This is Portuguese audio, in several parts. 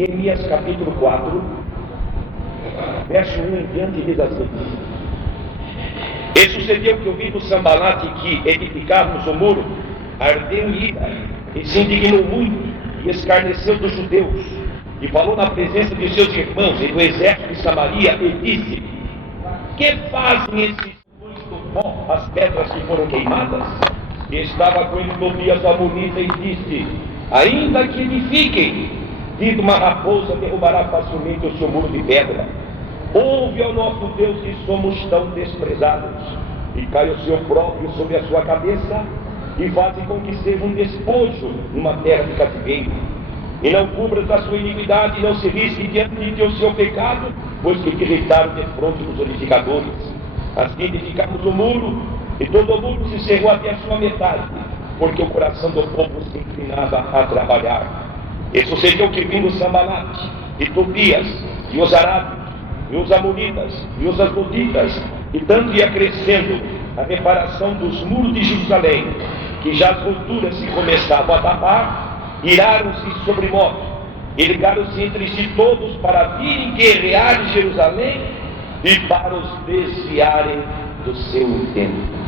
Neemias capítulo 4, verso 1 em diante, diz assim: E sucedeu que, ouvindo Sambalate que edificávamos o muro, ardeu em ira, e se indignou muito, e escarneceu dos judeus, e falou na presença de seus irmãos e do exército de Samaria, e disse: Que fazem esses do pó as pedras que foram queimadas? E estava com ele Tobias amonita, e disse: Ainda que edifiquem, vindo uma raposa derrubará facilmente o seu muro de pedra. Ouve ao nosso Deus, que somos tão desprezados, e cai o seu próprio sobre a sua cabeça, e faze com que seja um despojo numa terra de cativeiro. E não cubras a sua iniquidade, e não se risque diante do seu pecado, pois que te irritaram de fronte dos edificadores. Assim edificamos o muro, e todo o muro se cerrou até a sua metade, porque o coração do povo se inclinava a trabalhar. E sucedeu que, vindo Sambalate, e Tobias, e os arábios, e os amonitas, e os asdoditas, e tanto ia crescendo a reparação dos muros de Jerusalém, que já as alturas se começavam a tapar, iraram-se sobre modo, e ligaram-se entre si todos para virem guerrear Jerusalém, e para os desviarem do seu intento.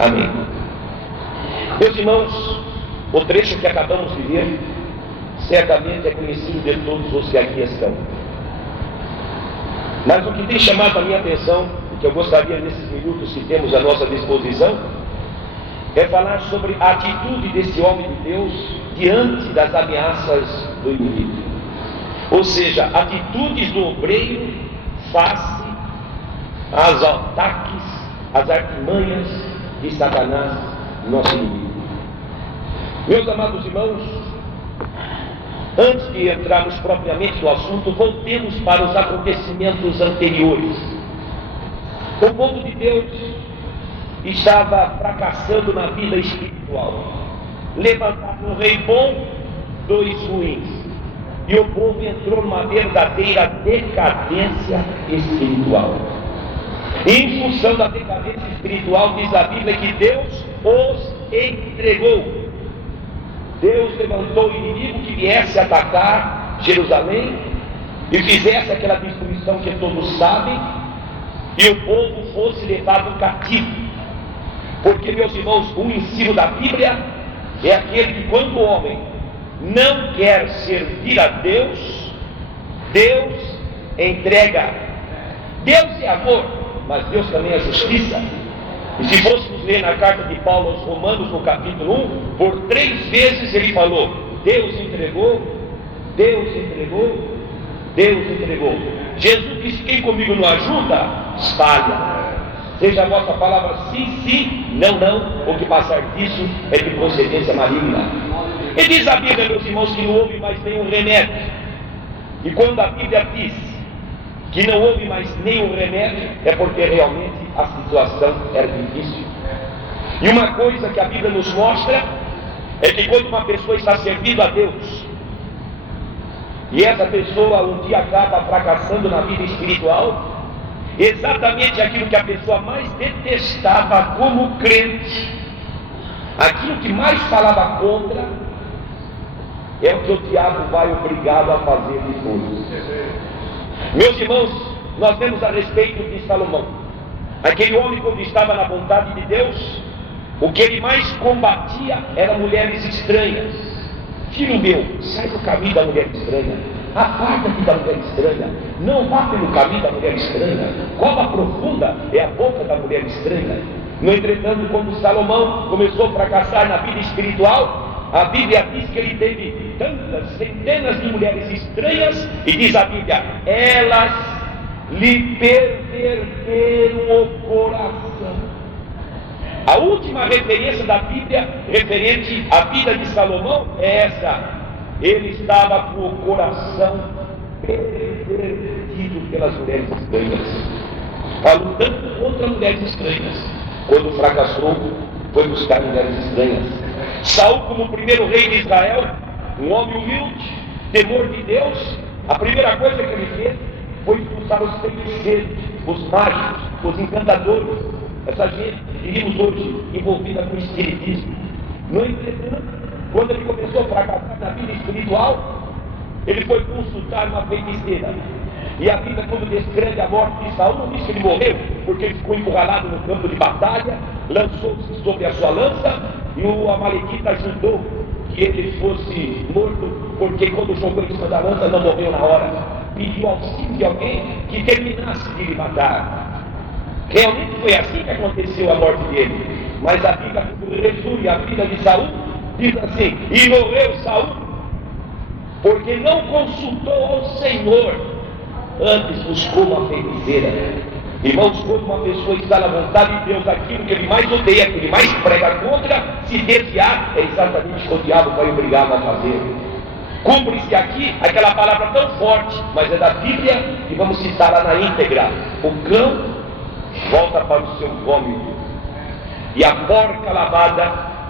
Amém. Meus irmãos, o trecho que acabamos de ler certamente é conhecido de todos os que aqui estão. Mas o que tem chamado a minha atenção, o que eu gostaria nesses minutos que temos à nossa disposição, é falar sobre a atitude desse homem de Deus diante das ameaças do inimigo. Ou seja, atitudes do obreiro face aos ataques, às artimanhas de Satanás, nosso inimigo. Meus amados irmãos, antes de entrarmos propriamente no assunto, voltemos para os acontecimentos anteriores. O povo de Deus estava fracassando na vida espiritual. Levantaram um rei bom, dois ruins. E o povo entrou numa verdadeira decadência espiritual. E em função da decadência espiritual, diz a Bíblia que Deus os entregou. Deus levantou o inimigo que viesse atacar Jerusalém e fizesse aquela destruição que todos sabem, e o povo fosse levado cativo. Porque, meus irmãos, o ensino da Bíblia é aquele que, quando o homem não quer servir a Deus, Deus entrega. Deus é amor, mas Deus também é justiça. E se fôssemos ler na carta de Paulo aos Romanos, no capítulo 1, por 3 vezes ele falou: Deus entregou, Deus entregou, Deus entregou. Jesus disse: quem comigo não ajuda, espalha. Seja a vossa palavra sim, sim, não, não, o que passar disso é de procedência maligna. E diz a Bíblia, meus irmãos, que não houve mais nenhum remédio. E quando a Bíblia diz que não houve mais nenhum remédio, é porque realmente a situação era difícil. E uma coisa que a Bíblia nos mostra é que quando uma pessoa está servindo a Deus, e essa pessoa um dia acaba fracassando na vida espiritual, exatamente aquilo que a pessoa mais detestava como crente, aquilo que mais falava contra, é o que o diabo vai obrigá-lo a fazer depois. Meus irmãos, nós vemos a respeito de Salomão. Aquele homem, quando estava na vontade de Deus, o que ele mais combatia eram mulheres estranhas. Filho meu, sai do caminho da mulher estranha, aparta-te da mulher estranha, não vá pelo caminho da mulher estranha, cova profunda é a boca da mulher estranha. No entretanto, quando Salomão começou a fracassar na vida espiritual, a Bíblia diz que ele teve tantas centenas de mulheres estranhas, e diz a Bíblia: elas lhe perverteram o coração. A última referência da Bíblia referente à vida de Salomão é essa: ele estava com o coração pervertido pelas mulheres estranhas. Falou tanto contra mulheres estranhas, quando fracassou, foi buscar mulheres estranhas. Saul, como o primeiro rei de Israel, um homem humilde, temor de Deus, a primeira coisa que ele fez foi expulsar os feiticeiros, os mágicos, os encantadores, essa gente que diríamos hoje envolvida com espiritismo. No entretanto, quando ele começou a fracassar na vida espiritual, ele foi consultar uma feiticeira. E a Bíblia, quando descreve a morte de Saul, não diz que ele morreu, porque ele ficou encurralado no campo de batalha, lançou-se sobre a sua lança, e o Amalequita ajudou que ele fosse morto, porque quando jogou em cima da lança, não morreu na hora. Pediu auxílio de alguém que terminasse de lhe matar. Realmente foi assim que aconteceu a morte dele. Mas a Bíblia, quando resume a vida de Saul, diz assim: e morreu Saul, porque não consultou ao Senhor, antes buscou uma feiticeira. Irmãos, quando uma pessoa está na vontade de Deus, aquilo que ele mais odeia, que ele mais prega contra, se desviar, é exatamente o que o diabo vai obrigá-lo a fazer. Cumpre-se aqui aquela palavra tão forte, mas é da Bíblia, e vamos citar lá na íntegra: o cão volta para o seu vômito, e a porca lavada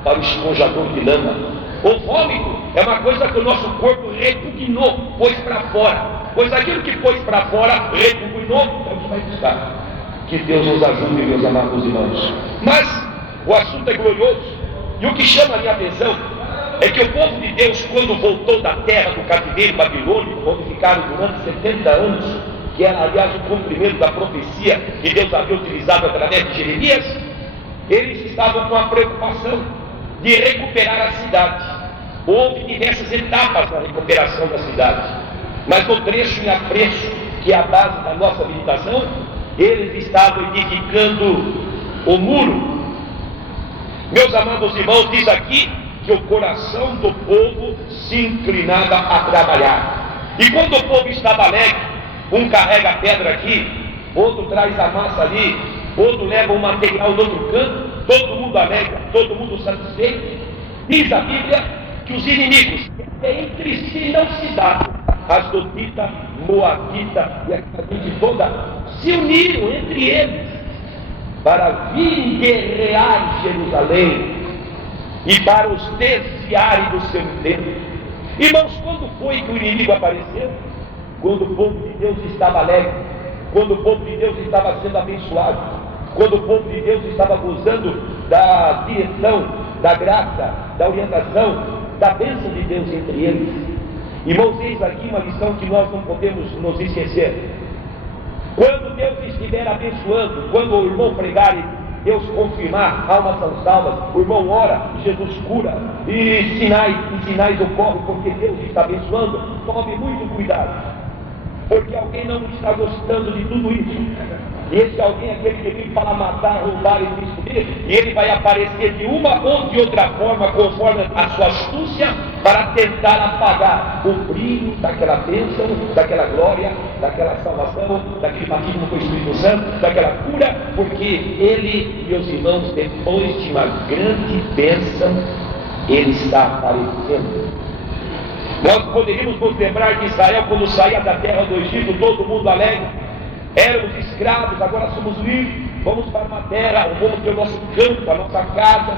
para o esponjador de lama. O vômito é uma coisa que o nosso corpo repugnou, pôs para fora, pois aquilo que pôs para fora, repugnou, então a gente vai buscar. Que Deus nos ajude, meus amados irmãos. Mas o assunto é glorioso, e o que chama a minha atenção é que o povo de Deus, quando voltou da terra do cativeiro babilônico, onde ficaram durante 70 anos, que era aliás o cumprimento da profecia que Deus havia utilizado através de Jeremias, eles estavam com a preocupação de recuperar a cidade. Houve diversas etapas na recuperação da cidade, mas no trecho em apreço, que é a base da nossa meditação, eles estavam edificando o muro. Meus amados irmãos, diz aqui que o coração do povo se inclinava a trabalhar. E quando o povo estava alegre, um carrega a pedra aqui, outro traz a massa ali, outro leva o material no outro canto, todo mundo alegre, todo mundo satisfeito. Diz a Bíblia que os inimigos entre si não se davam. Asdodita, Moabita e aquela gente toda se uniram entre eles para virem guerrear Jerusalém e para os desviarem do seu intento. Irmãos, quando foi que o inimigo apareceu? Quando o povo de Deus estava alegre, quando o povo de Deus estava sendo abençoado, quando o povo de Deus estava gozando da direção, da graça, da orientação, da bênção de Deus entre eles. Irmãos, eis aqui uma lição que nós não podemos nos esquecer. Quando Deus estiver abençoando, quando o irmão pregar e Deus confirmar, almas são salvas, o irmão ora, Jesus cura, e sinais ocorrem, porque Deus está abençoando, tome muito cuidado, porque alguém não está gostando de tudo isso. E esse alguém é aquele que vem para matar, roubar e destruir, e ele vai aparecer de uma ou de outra forma, conforme a sua astúcia, para tentar apagar o brilho daquela bênção, daquela glória, daquela salvação, daquele batismo com o Espírito Santo, daquela cura, porque ele, meus irmãos, depois de uma grande bênção, ele está aparecendo. Nós poderíamos nos lembrar de Israel quando saía da terra do Egito, todo mundo alegre. Éramos escravos, agora somos livres, vamos para uma terra, vamos ter o nosso campo, a nossa casa,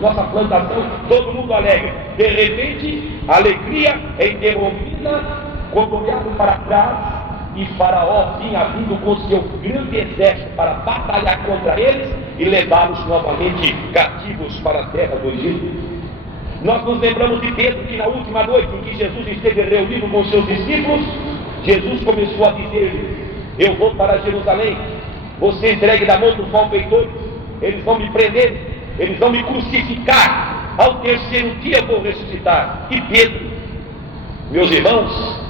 nossa plantação, todo mundo alegre. De repente, a alegria é interrompida quando olharam para trás e Faraó vinha vindo com seu grande exército para batalhar contra eles e levá-los novamente cativos para a terra do Egito. Nós nos lembramos de Pedro, que na última noite em que Jesus esteve reunido com seus discípulos, Jesus começou a dizer-lhes: eu vou para Jerusalém, vou ser entregue da mão dos malfeitores, eles vão me prender, eles vão me crucificar, ao terceiro dia eu vou ressuscitar. E Pedro, meus irmãos,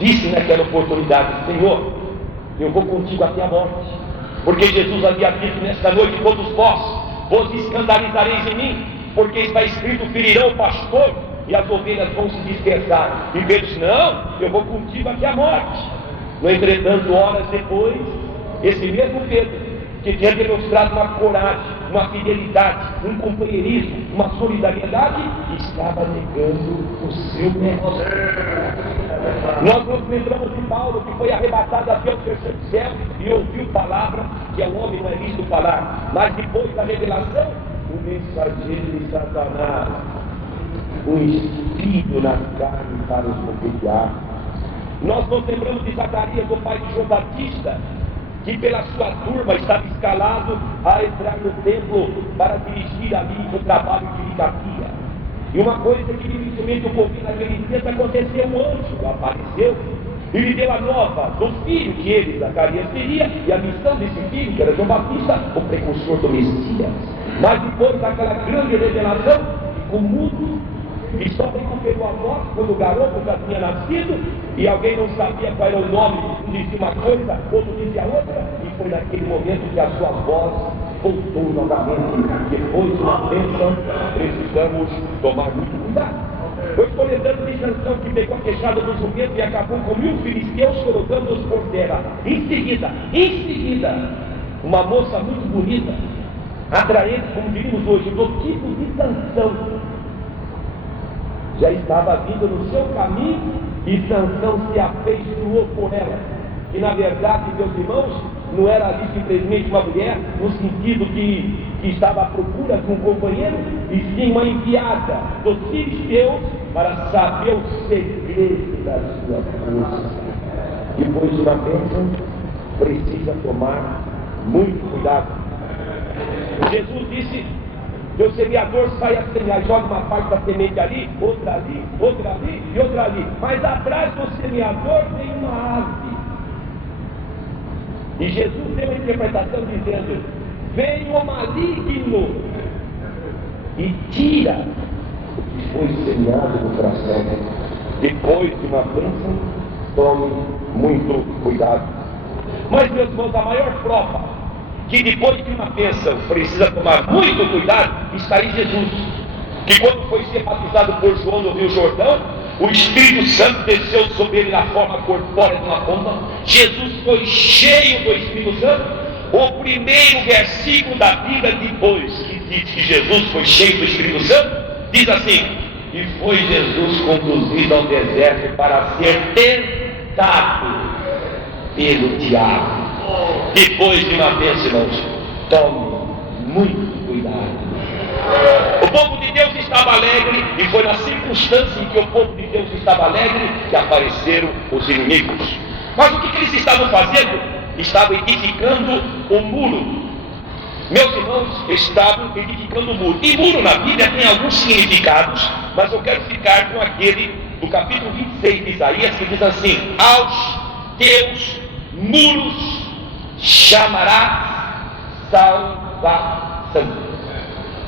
disse naquela oportunidade: Senhor, eu vou contigo até a morte, porque Jesus havia dito nesta noite: todos vos escandalizareis em mim, porque está escrito: ferirão o pastor e as ovelhas vão se dispersar. E Pedro disse: não, eu vou contigo até a morte. No entretanto, horas depois, esse mesmo Pedro, que tinha demonstrado uma coragem, uma fidelidade, um companheirismo, uma solidariedade, estava negando o seu mestre. Nós nos lembramos de Paulo, que foi arrebatado até o terceiro céu e ouviu palavras que ao homem não é visto falar, mas depois da revelação, o mensageiro de Satanás, o espírito na carne para os bofetear. Nós nos lembramos de Zacarias, o pai de João Batista, que pela sua turma estava escalado a entrar no templo para dirigir ali o trabalho de liturgia. E uma coisa que dificilmente o povo naquele dia aconteceu, um anjo apareceu e lhe deu a nova do filho que ele, Zacarias, teria, e a missão desse filho, que era João Batista, o precursor do Messias. Mas depois daquela grande revelação, o mundo, e só recuperou a voz quando o garoto já tinha nascido, e alguém não sabia qual era o nome, um dizia uma coisa, outro dizia outra, e foi naquele momento que a sua voz voltou novamente. Depois de uma bênção, precisamos tomar muito cuidado. Eu estou lembrando de Sansão, que pegou a queixada dos jumentos e acabou com 1000 filisteus colocando-os por terra. Em seguida, uma moça muito bonita, atraente, como diríamos hoje, do tipo de Sansão, já estava vindo no seu caminho, e Sansão se afeiçoou por ela. E na verdade, meus irmãos, não era ali simplesmente uma mulher, no sentido que estava à procura de um companheiro, e sim uma enviada dos filisteus para saber o segredo da sua força. Depois de uma bênção, precisa tomar muito cuidado. Jesus disse que o semeador sai a semear, joga uma parte da semente ali, outra ali, outra ali e outra ali. Mas atrás do semeador tem uma ave. E Jesus tem uma interpretação dizendo: vem o maligno e tira o que foi semeado no coração. Depois de uma bênção, tome muito cuidado. Mas, meus irmãos, a maior prova que depois de uma bênção precisa tomar muito cuidado está em Jesus, que quando foi ser batizado por João no Rio Jordão, o Espírito Santo desceu sobre ele na forma corpórea de uma pomba. Jesus foi cheio do Espírito Santo. O primeiro versículo da Bíblia, depois que diz que Jesus foi cheio do Espírito Santo, diz assim: e foi Jesus conduzido ao deserto para ser tentado pelo diabo. Depois de uma bênção, irmãos, tome muito cuidado. O povo de Deus estava alegre, e foi na circunstância em que o povo de Deus estava alegre que apareceram os inimigos. Mas o que eles estavam fazendo? Estavam edificando o muro. Meus irmãos, estavam edificando o muro. E muro na Bíblia tem alguns significados, mas eu quero ficar com aquele do capítulo 26 de Isaías, que diz assim: aos teus muros chamará salvação.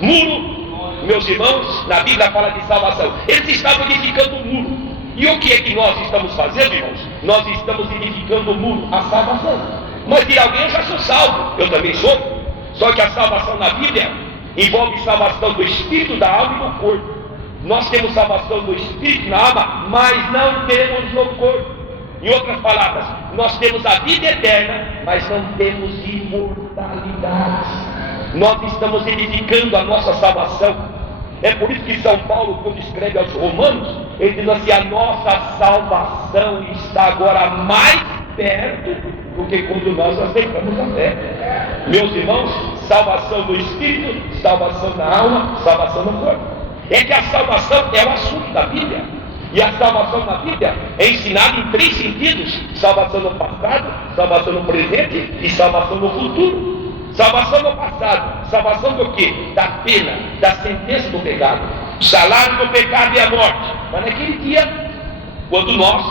Muro, meus irmãos, na Bíblia fala de salvação. Eles estavam edificando um muro. E o que é que nós estamos fazendo, irmãos? Nós estamos edificando o muro, a salvação. Mas de alguém eu já sou salvo, eu também sou. Só que a salvação na Bíblia envolve salvação do espírito, da alma e do corpo. Nós temos salvação do espírito, na alma, mas não temos no corpo. Em outras palavras, nós temos a vida eterna, mas não temos imortalidade. Nós estamos edificando a nossa salvação. É por isso que São Paulo, quando escreve aos Romanos, ele diz assim: a nossa salvação está agora mais perto do que quando nós aceitamos a fé. Meus irmãos, salvação do espírito, salvação da alma, salvação do corpo. É que a salvação é o assunto da Bíblia. E a salvação na Bíblia é ensinada em 3 sentidos: salvação no passado, salvação no presente e salvação no futuro. Salvação no passado, salvação do quê? Da pena, da sentença do pecado. O salário do pecado é a morte. Mas naquele dia, quando nós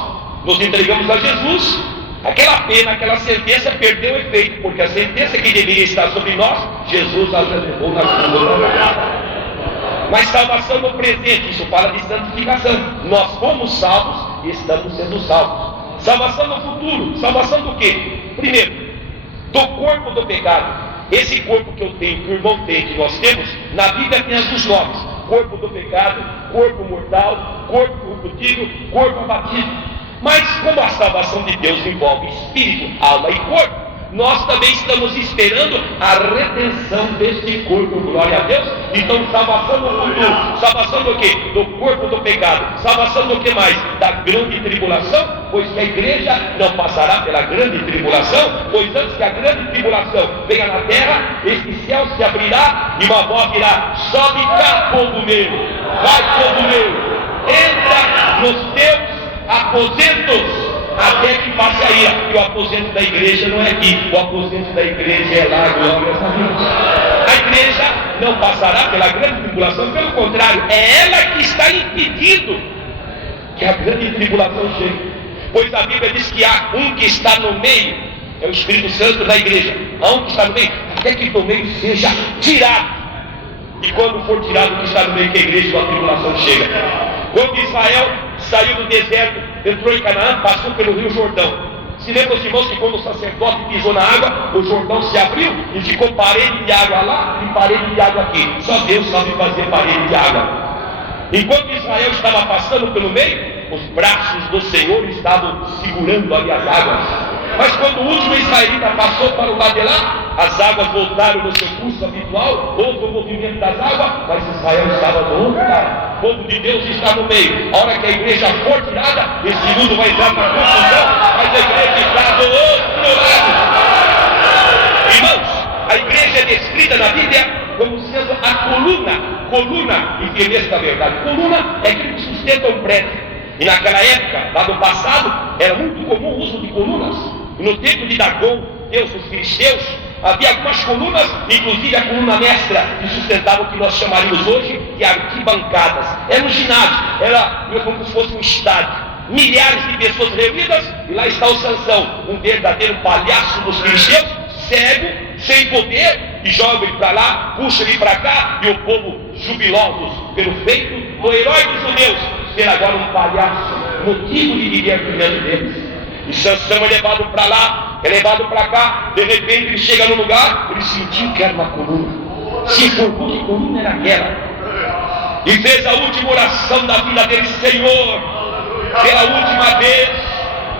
nos entregamos a Jesus, aquela pena, aquela sentença perdeu efeito, porque a sentença que deveria estar sobre nós, Jesus a levou na cruz. Mas salvação no presente, isso fala de santificação. Nós fomos salvos e estamos sendo salvos. Salvação no futuro, salvação do quê? Primeiro, do corpo do pecado. Esse corpo que eu tenho, que o irmão tem, que nós temos, na Bíblia tem os nomes: corpo do pecado, corpo mortal, corpo corruptível, corpo abatido. Mas como a salvação de Deus envolve espírito, alma e corpo, nós também estamos esperando a redenção deste corpo, glória a Deus. Então, salvação no futuro, salvação do quê? Do corpo do pecado. Salvação do que mais? Da grande tribulação, pois que a igreja não passará pela grande tribulação, pois antes que a grande tribulação venha na terra, esse céu se abrirá e uma voz dirá: sobe cá, povo meu, vai, povo meu, entra nos teus aposentos. até que passe a ira. E o aposento da igreja não é aqui, o aposento da igreja é lá, glória a Deus. A igreja não passará pela grande tribulação, pelo contrário, é ela que está impedindo que a grande tribulação chegue. Pois a Bíblia diz que há um que está no meio, é o Espírito Santo da igreja. Há um que está no meio, até que do meio seja tirado. E quando for tirado o que está no meio, que a igreja, a tribulação chega. Quando Israel saiu do deserto, entrou em Canaã, passou pelo rio Jordão. Se lembra, os irmãos, que quando o sacerdote pisou na água, o Jordão se abriu e ficou parede de água lá e parede de água aqui. Só Deus sabe fazer parede de água. Enquanto Israel estava passando pelo meio, os braços do Senhor estavam segurando ali as águas. Mas quando o último israelita passou para o lado de lá, as águas voltaram no seu curso habitual, houve o movimento das águas, mas Israel estava do outro lado. O povo de Deus está no meio. A hora que a igreja for tirada, esse mundo vai entrar na confusão, mas a igreja está do outro lado. Irmãos, a igreja é descrita na Bíblia como sendo a coluna e firmeza da verdade. Coluna é aquilo que sustenta um prédio. E naquela época, lá do passado, era muito comum o uso de colunas. E no templo de Dagon, Deus dos filisteus, havia algumas colunas, inclusive a coluna mestra, que sustentava o que nós chamaríamos hoje de arquibancadas. Era um ginásio, era como se fosse um estádio. Milhares de pessoas reunidas, e lá está o Sansão, um verdadeiro palhaço dos filisteus, cego, sem poder, e joga ele para lá, puxa ele para cá, e o povo jubilosos pelo feito, o herói dos judeus, ser agora um palhaço, motivo de divertimento deles. E Sansão é levado para lá, é levado para cá, de repente ele chega no lugar, ele sentiu que era uma coluna, se informou que coluna era aquela, e fez a última oração da vida dele: Senhor, pela última vez,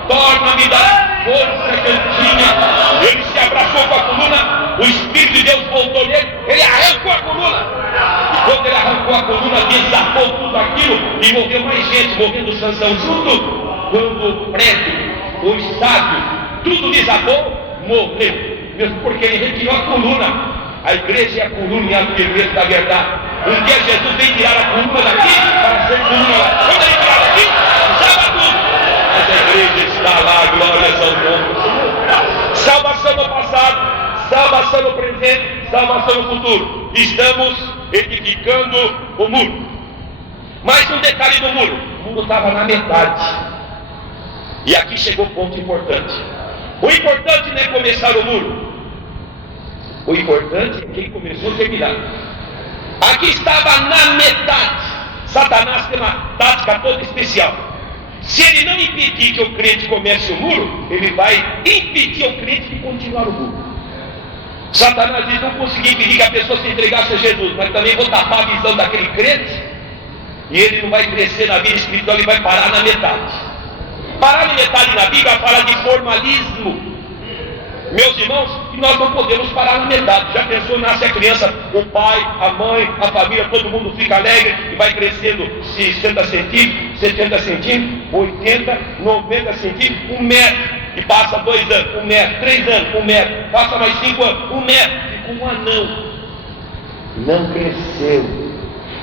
torna-me da força que eu tinha. Ele se abraçou com a coluna, o Espírito de Deus voltou nele, ele arrancou a coluna. E quando ele arrancou a coluna, desabou tudo aquilo e morreu mais gente, morrendo Sansão junto. Quando o prédio, o estádio, tudo desabou, morreu. Mesmo porque ele retirou a coluna. A igreja é a coluna e a firmeza da verdade. Um dia Jesus veio tirar a coluna daqui para ser coluna lá. Quando ele tirar daqui, desaba tudo. Mas a igreja está lá, glórias ao nome do Senhor. Salvação no passado, salvação no presente, salvação no futuro. Estamos edificando o muro. Mais um detalhe do muro: o muro estava na metade. E aqui chegou o ponto importante. O importante não é começar o muro, o importante é quem começou a terminar. Aqui estava na metade. Satanás tem uma tática toda especial. Se ele não impedir que o crente comece o muro, ele vai impedir o crente de continuar o muro. Satanás diz: não consegui impedir que a pessoa se entregasse a Jesus, mas também vou tapar a visão daquele crente, e ele não vai crescer na vida espiritual, ele vai parar na metade. Parar na metade na Bíblia fala de formalismo. Meus irmãos, e nós não podemos parar na metade. Já pensou, nasce a criança, o pai, a mãe, a família, todo mundo fica alegre e vai crescendo 60 centímetros, 70 centímetros, 80, 90 centímetros, 1 metro, e passa 2 anos, 1 metro, 3 anos, 1 metro, passa mais 5 anos, 1 metro, fica um anão. Não cresceu.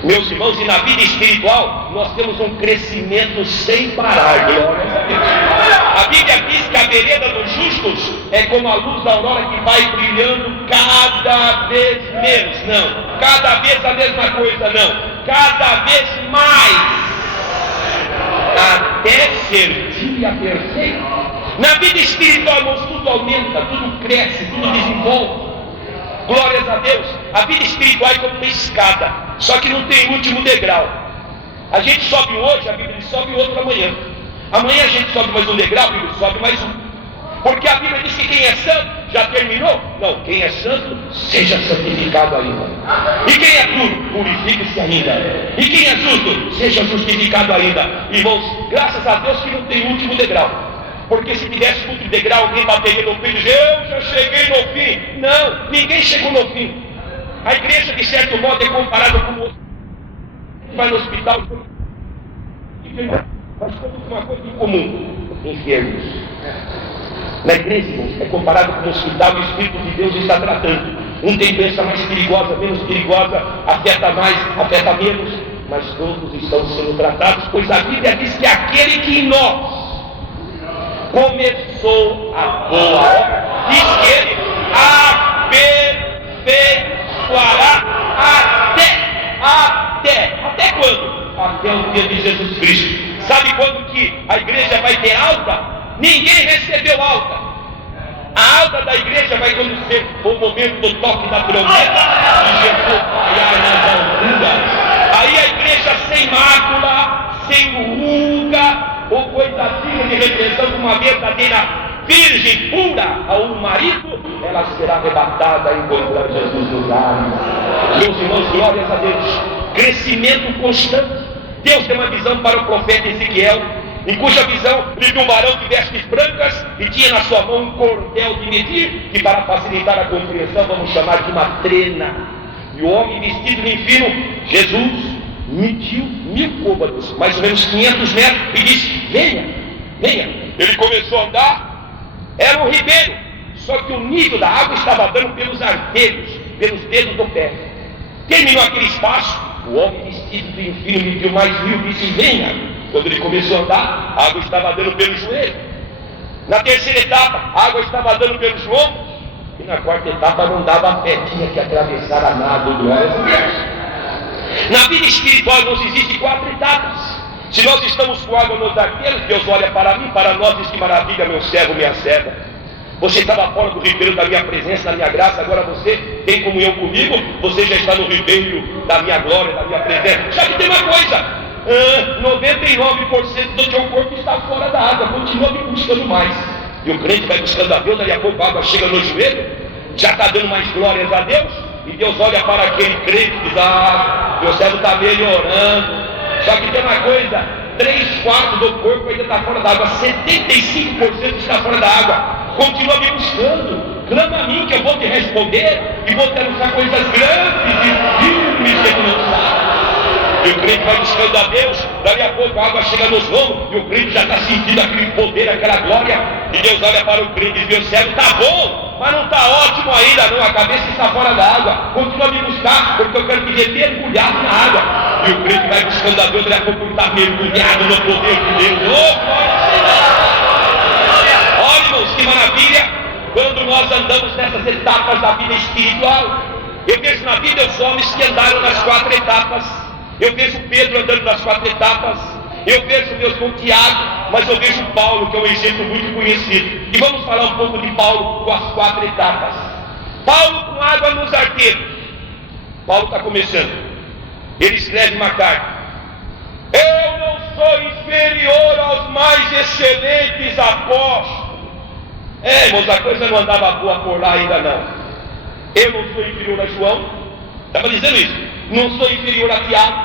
Meus irmãos, e na vida espiritual, nós temos um crescimento sem parar. A Bíblia diz que a vereda dos justos é como a luz da aurora que vai brilhando cada vez menos. Não, cada vez a mesma coisa, não, cada vez mais, até ser dia perfeito. Na vida espiritual, irmãos, tudo aumenta, tudo cresce, tudo desenvolve. Glórias a Deus. A vida espiritual é como uma escada, só que não tem último degrau. A gente sobe um hoje, a Bíblia sobe outro amanhã. Amanhã a gente sobe mais um degrau, a Bíblia sobe mais um. Porque a Bíblia diz que quem é santo já terminou? Não, quem é santo, seja santificado ainda. E quem é puro, purifique-se ainda. E quem é justo, seja justificado ainda. Irmãos, graças a Deus que não tem último degrau. Porque se tivesse último degrau, alguém bateria no peito e dizer: eu já cheguei no fim. Não, ninguém chegou no fim. A igreja, de certo modo, é comparada com o vai no hospital, mas como uma coisa incomum, enfermos. Na igreja, irmãos, é comparado com o hospital, e o Espírito de Deus está tratando. Um tem doença mais perigosa, menos perigosa, afeta mais, afeta menos, mas todos estão sendo tratados, pois a Bíblia diz que aquele que em nós começou a boa obra, diz que ele aperfeiçoará até quando? Até o dia de Jesus Cristo. Sabe quando que a igreja vai ter alta? Ninguém recebeu alta. A alta da igreja vai quando ser o momento do toque da trombeta e Jesus vai nas alturas. Aí a igreja sem mácula, sem ruga ou coisa digna de representa uma verdadeira virgem pura a um marido, ela será arrebatada e encontrar Jesus nos ares. Meus irmãos, glórias a Deus. Crescimento constante. Deus deu uma visão para o profeta Ezequiel, em cuja visão ele viu um varão de vestes brancas e tinha na sua mão um cordel de medir, que para facilitar a compreensão vamos chamar de uma trena. E o homem vestido de fino, Jesus, mediu 1000 côvados, mais ou menos 500 metros, e disse: venha. Ele começou a andar, era um ribeiro, só que o nível da água estava dando pelos artelhos, pelos dedos do pé. Terminou aquele espaço, o homem vestido de fino mediu mais 1000 e disse: venha. Quando ele começou a andar, a água estava dando pelo joelho. Na terceira etapa, a água estava dando pelos ombros. E na quarta etapa não dava a pé, tinha que atravessar a nado do ar. Na vida espiritual não existem 4 etapas. Se nós estamos com água nos artelhos, Deus olha para mim, para nós, diz: que maravilha, meu servo, minha serva. Você estava fora do ribeiro da minha presença, da minha graça, agora você tem comunhão comigo, você já está no ribeiro da minha glória, da minha presença. Só que tem uma coisa: 99% do teu corpo está fora da água, continua me buscando mais. E o crente vai buscando a Deus, daqui a pouco a água chega no joelho, já está dando mais glórias a Deus, e Deus olha para aquele crente e diz: meu servo está melhorando. Só que tem uma coisa: 3/4 do corpo ainda está fora da água, 75% está fora da água. Continua me buscando, clama a mim que eu vou te responder e vou te anunciar coisas grandes e firmes que tu não sabe. E o crente vai buscando a Deus, daqui a pouco a água chega nos ombros, e o crente já está sentindo aquele poder, aquela glória, e Deus olha para o crente e diz: meu servo, está bom, mas não está ótimo ainda não, a cabeça está fora da água, continua a me buscar, porque eu quero te ver mergulhado na água. E o crente vai buscando a Deus, daqui a pouco ele está mergulhado no poder de Deus. Olha, irmãos, que maravilha, quando nós andamos nessas etapas da vida espiritual. Eu vejo na Bíblia os homens que andaram nas 4 etapas. Eu vejo Pedro andando nas 4 etapas. Eu vejo meu irmão Tiago, mas eu vejo Paulo, que é um exemplo muito conhecido. E vamos falar um pouco de Paulo com as 4 etapas. Paulo com água nos arqueiros. Paulo está começando. Ele escreve uma carta: eu não sou inferior aos mais excelentes apóstolos. Irmãos, a coisa não andava boa por lá ainda não. Eu não sou inferior a João, estava dizendo isso. Não sou inferior a Tiago,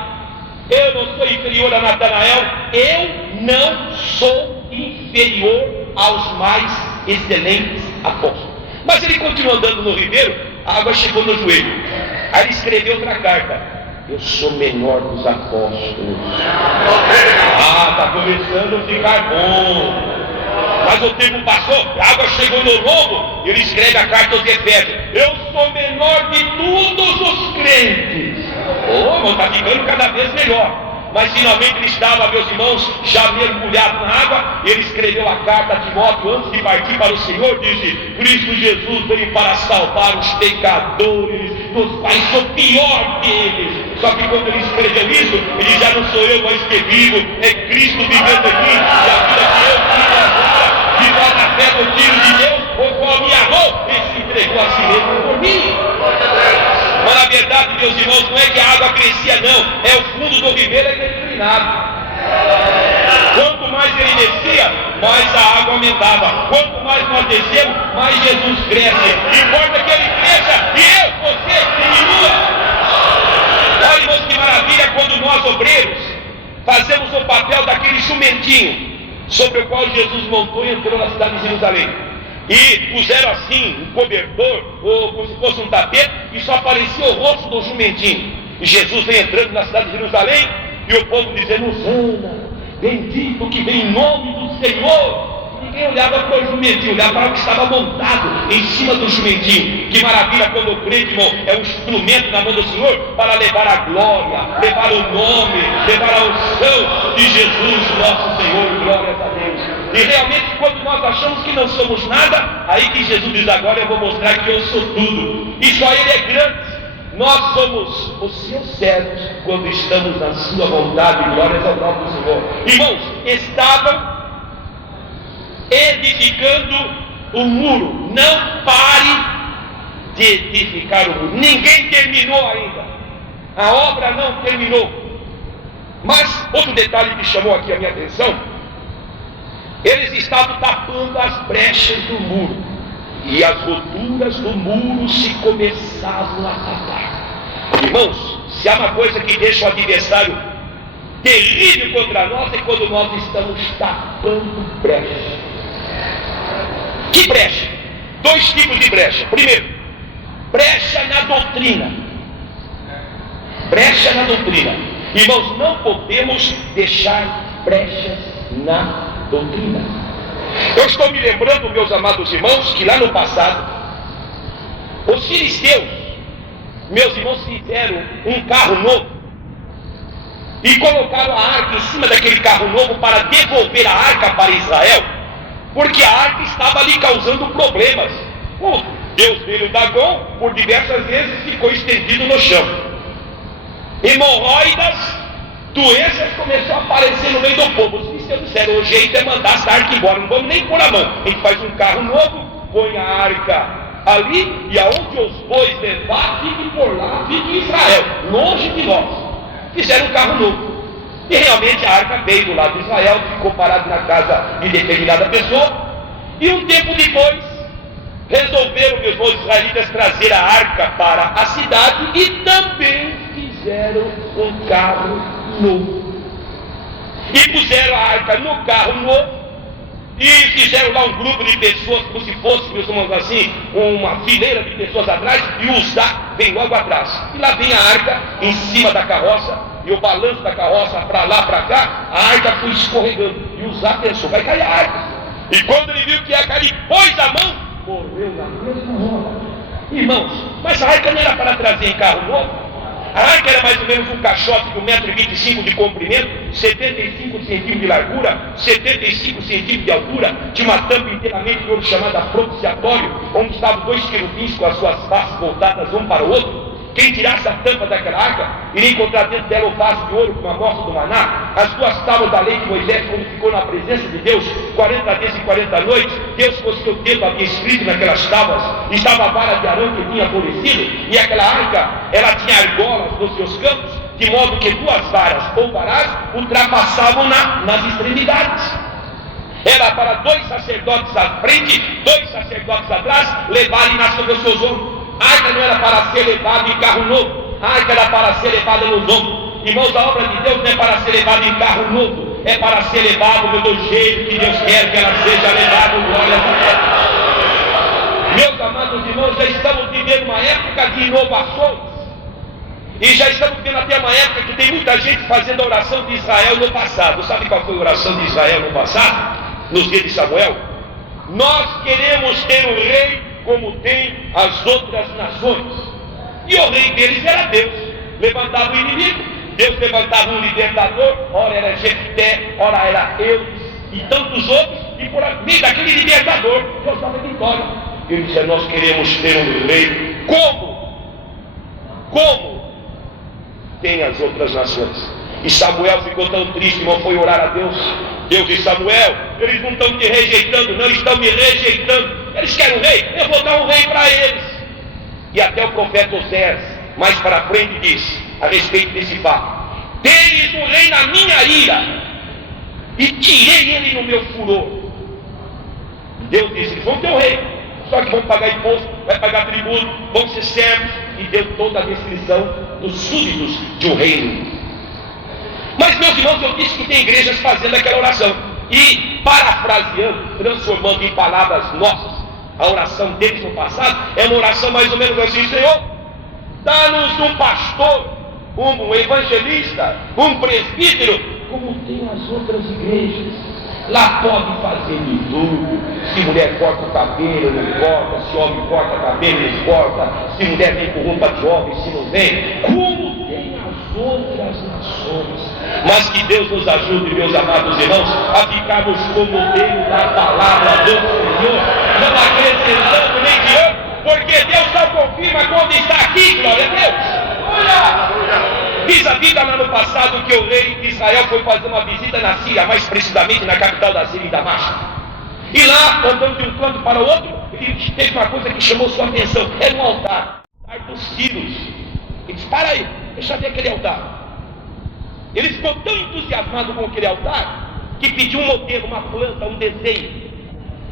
eu não sou inferior a Natanael, eu não sou inferior aos mais excelentes apóstolos. Mas ele continuou andando no ribeiro, a água chegou no joelho. Aí ele escreveu outra carta: eu sou menor dos apóstolos. Está começando a ficar bom. Mas o tempo passou, a água chegou no lombo, e ele escreve a carta aos Efésios: eu sou menor de todos os crentes. Irmão, está ficando cada vez melhor. Mas finalmente ele estava, meus irmãos, já mergulhado na água, e ele escreveu a carta a Timóteo antes de partir para o Senhor, disse: Cristo Jesus veio para salvar os pecadores, dos quais sou pior deles. Só que quando ele escreveu isso, ele: já não sou eu mais que vivo, é Cristo vivendo em mim, e a vida que eu tive agora, que vai na fé do Filho de Deus, o qual me amou e se entregou a si mesmo por mim. Mas na verdade, meus irmãos, não é que a água crescia não, é o fundo do ribeiro que é inclinado. Quanto mais ele descia, mais a água aumentava. Quanto mais nós descemos, mais Jesus cresce. Importa que ele cresça e você diminua. Olha, irmãos, que maravilha quando nós obreiros fazemos o papel daquele jumentinho sobre o qual Jesus montou e entrou na cidade de Jerusalém. E puseram assim um cobertor, ou como se fosse um tapete, e só aparecia o rosto do jumentinho. E Jesus vem entrando na cidade de Jerusalém, e o povo dizendo: Hosana, bendito que vem em nome do Senhor. Ninguém olhava para o jumentinho, olhava para o que estava montado em cima do jumentinho. Que maravilha quando o crente, irmão, é um instrumento na mão do Senhor para levar a glória, levar o nome, levar a unção de Jesus, nosso Senhor. Glórias a Deus. E realmente, quando nós achamos que não somos nada, aí que Jesus diz: agora eu vou mostrar que eu sou tudo, e só Ele é grande. Nós somos os seus servos quando estamos na sua vontade. Glórias ao nome do Senhor. Irmãos, estavam edificando o muro. Não pare de edificar o muro. Ninguém terminou ainda. A obra não terminou. Mas outro detalhe que chamou aqui a minha atenção: eles estavam tapando as brechas do muro, e as roturas do muro se começavam a tapar. Irmãos, se há uma coisa que deixa o adversário terrível contra nós, é quando nós estamos tapando brecha. Que brecha? Dois tipos de brecha. Primeiro, brecha na doutrina. Brecha na doutrina. Irmãos, não podemos deixar brechas na doutrina. Eu estou me lembrando, meus amados irmãos, que lá no passado, os filisteus, meus irmãos, fizeram um carro novo e colocaram a arca em cima daquele carro novo para devolver a arca para Israel, porque a arca estava ali causando problemas. O Deus dele, Dagom, por diversas vezes ficou estendido no chão. Hemorroidas, doenças começou a aparecer no meio do povo. Os filisteus disseram: o jeito é mandar essa arca embora, não vamos nem pôr a mão. A gente faz um carro novo, põe a arca ali, e aonde os bois levar, fique por lá, fique em Israel, longe de nós. Fizeram um carro novo, e realmente a arca veio do lado de Israel, ficou parada na casa de determinada pessoa. E um tempo depois resolveram, meus irmãos israelitas, trazer a arca para a cidade, e também fizeram um carro novo. E puseram a arca no carro novo, e fizeram lá um grupo de pessoas, como se fosse, meus irmãos, assim, uma fileira de pessoas atrás, e o Uzá vem logo atrás. E lá vem a arca em cima da carroça, e o balanço da carroça para lá, para cá, a arca foi escorregando. E o Uzá pensou: vai cair a arca. E quando ele viu que ia cair, pôs a mão, morreu na mesma hora. Irmãos, mas a arca não era para trazer em carro novo? A arca era mais ou menos um caixote de 1,25 m de comprimento, 75 centímetros de largura, 75 centímetros de altura, tinha uma tampa inteiramente de ouro chamada propiciatório, onde estavam dois querubins com as suas faces voltadas um para o outro. Quem tirasse a tampa daquela arca, iria encontrar dentro dela o vaso de ouro com a amostra do maná, as duas tábuas da lei de Moisés, quando ficou na presença de Deus 40 dias e 40 noites, Deus com o seu dedo havia escrito naquelas tábuas, estava a vara de Arão que tinha apodrecido, e aquela arca, ela tinha argolas nos seus campos, de modo que duas varas ou varas ultrapassavam nas extremidades. Era para dois sacerdotes à frente, dois sacerdotes atrás, levarem sobre os seus ombros. A arca não era para ser levada em carro novo, a arca era para ser levada no ombros. Irmãos, a obra de Deus não é para ser levada em carro novo, é para ser levada do jeito que Deus quer que ela seja levada. Glória a Deus. Meus amados irmãos, já estamos vivendo uma época de inovações, e já estamos vivendo até uma época que tem muita gente fazendo a oração de Israel no passado. Sabe qual foi a oração de Israel no passado? Nos dias de Samuel: nós queremos ter um rei como tem as outras nações. E o rei deles era Deus. Levantava o inimigo, Deus levantava um libertador, ora era Jefté, ora era Eudes e tantos outros, e por meio daquele libertador Deus dava vitória. E ele dizia: nós queremos ter um rei como tem as outras nações. E Samuel ficou tão triste, não foi orar a Deus. Deus disse: Samuel, eles não estão te rejeitando, não, estão me rejeitando. Eles querem um rei, eu vou dar um rei para eles. E até o profeta Osés, mais para frente, diz a respeito desse fato: deles um rei na minha ira, e tirei ele no meu furor. Deus disse: eles vão ter um rei, só que vão pagar imposto, vai pagar tributo, vão ser servos. E deu toda a descrição dos súditos de um reino. Mas, meus irmãos, eu disse que tem igrejas fazendo aquela oração, e parafraseando, transformando em palavras nossas, a oração deles no passado é uma oração mais ou menos assim: Senhor, dá-nos um pastor, um evangelista, um presbítero, como tem as outras igrejas. Lá pode fazer de tudo. Se mulher corta o cabelo, não corta. Se homem corta o cabelo, não corta. Se mulher vem com roupa de homem, se não vem. Como tem as outras nações. Mas que Deus nos ajude, meus amados irmãos, a ficarmos como modelo da palavra do Senhor, não acrescentando nem tirando, porque Deus só confirma quando está aqui, glória a Deus. Diz a Bíblia lá no passado que o rei de Israel foi fazer uma visita na Síria, mais precisamente na capital da Síria, Damasco. E lá, andando de um canto para o outro, ele teve uma coisa que chamou sua atenção, era um altar dos sírios. Ele disse, para aí, deixa eu ver aquele altar. Ele ficou tão entusiasmado com aquele altar, que pediu um modelo, uma planta, um desenho.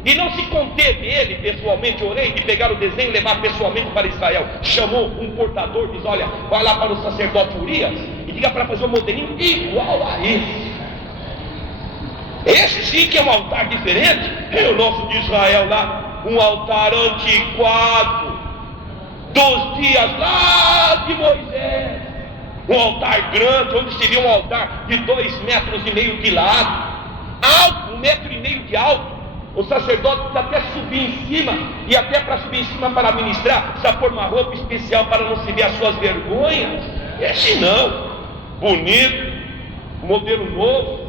E não se conteve ele, pessoalmente, o rei, de pegar o desenho e levar pessoalmente para Israel. Chamou um portador, diz, olha, vai lá para o sacerdote Urias e diga para fazer um modelinho igual a esse. Esse sim que é um altar diferente. É o nosso de Israel lá, um altar antiquado, dos dias lá de Moisés. Um altar grande, onde se viu um altar de 2,5 metros de lado, alto, 1,5 metros de alto. O sacerdote precisa até subir em cima, e até para subir em cima para ministrar, precisa pôr uma roupa especial para não se ver as suas vergonhas. Esse não, bonito, modelo novo,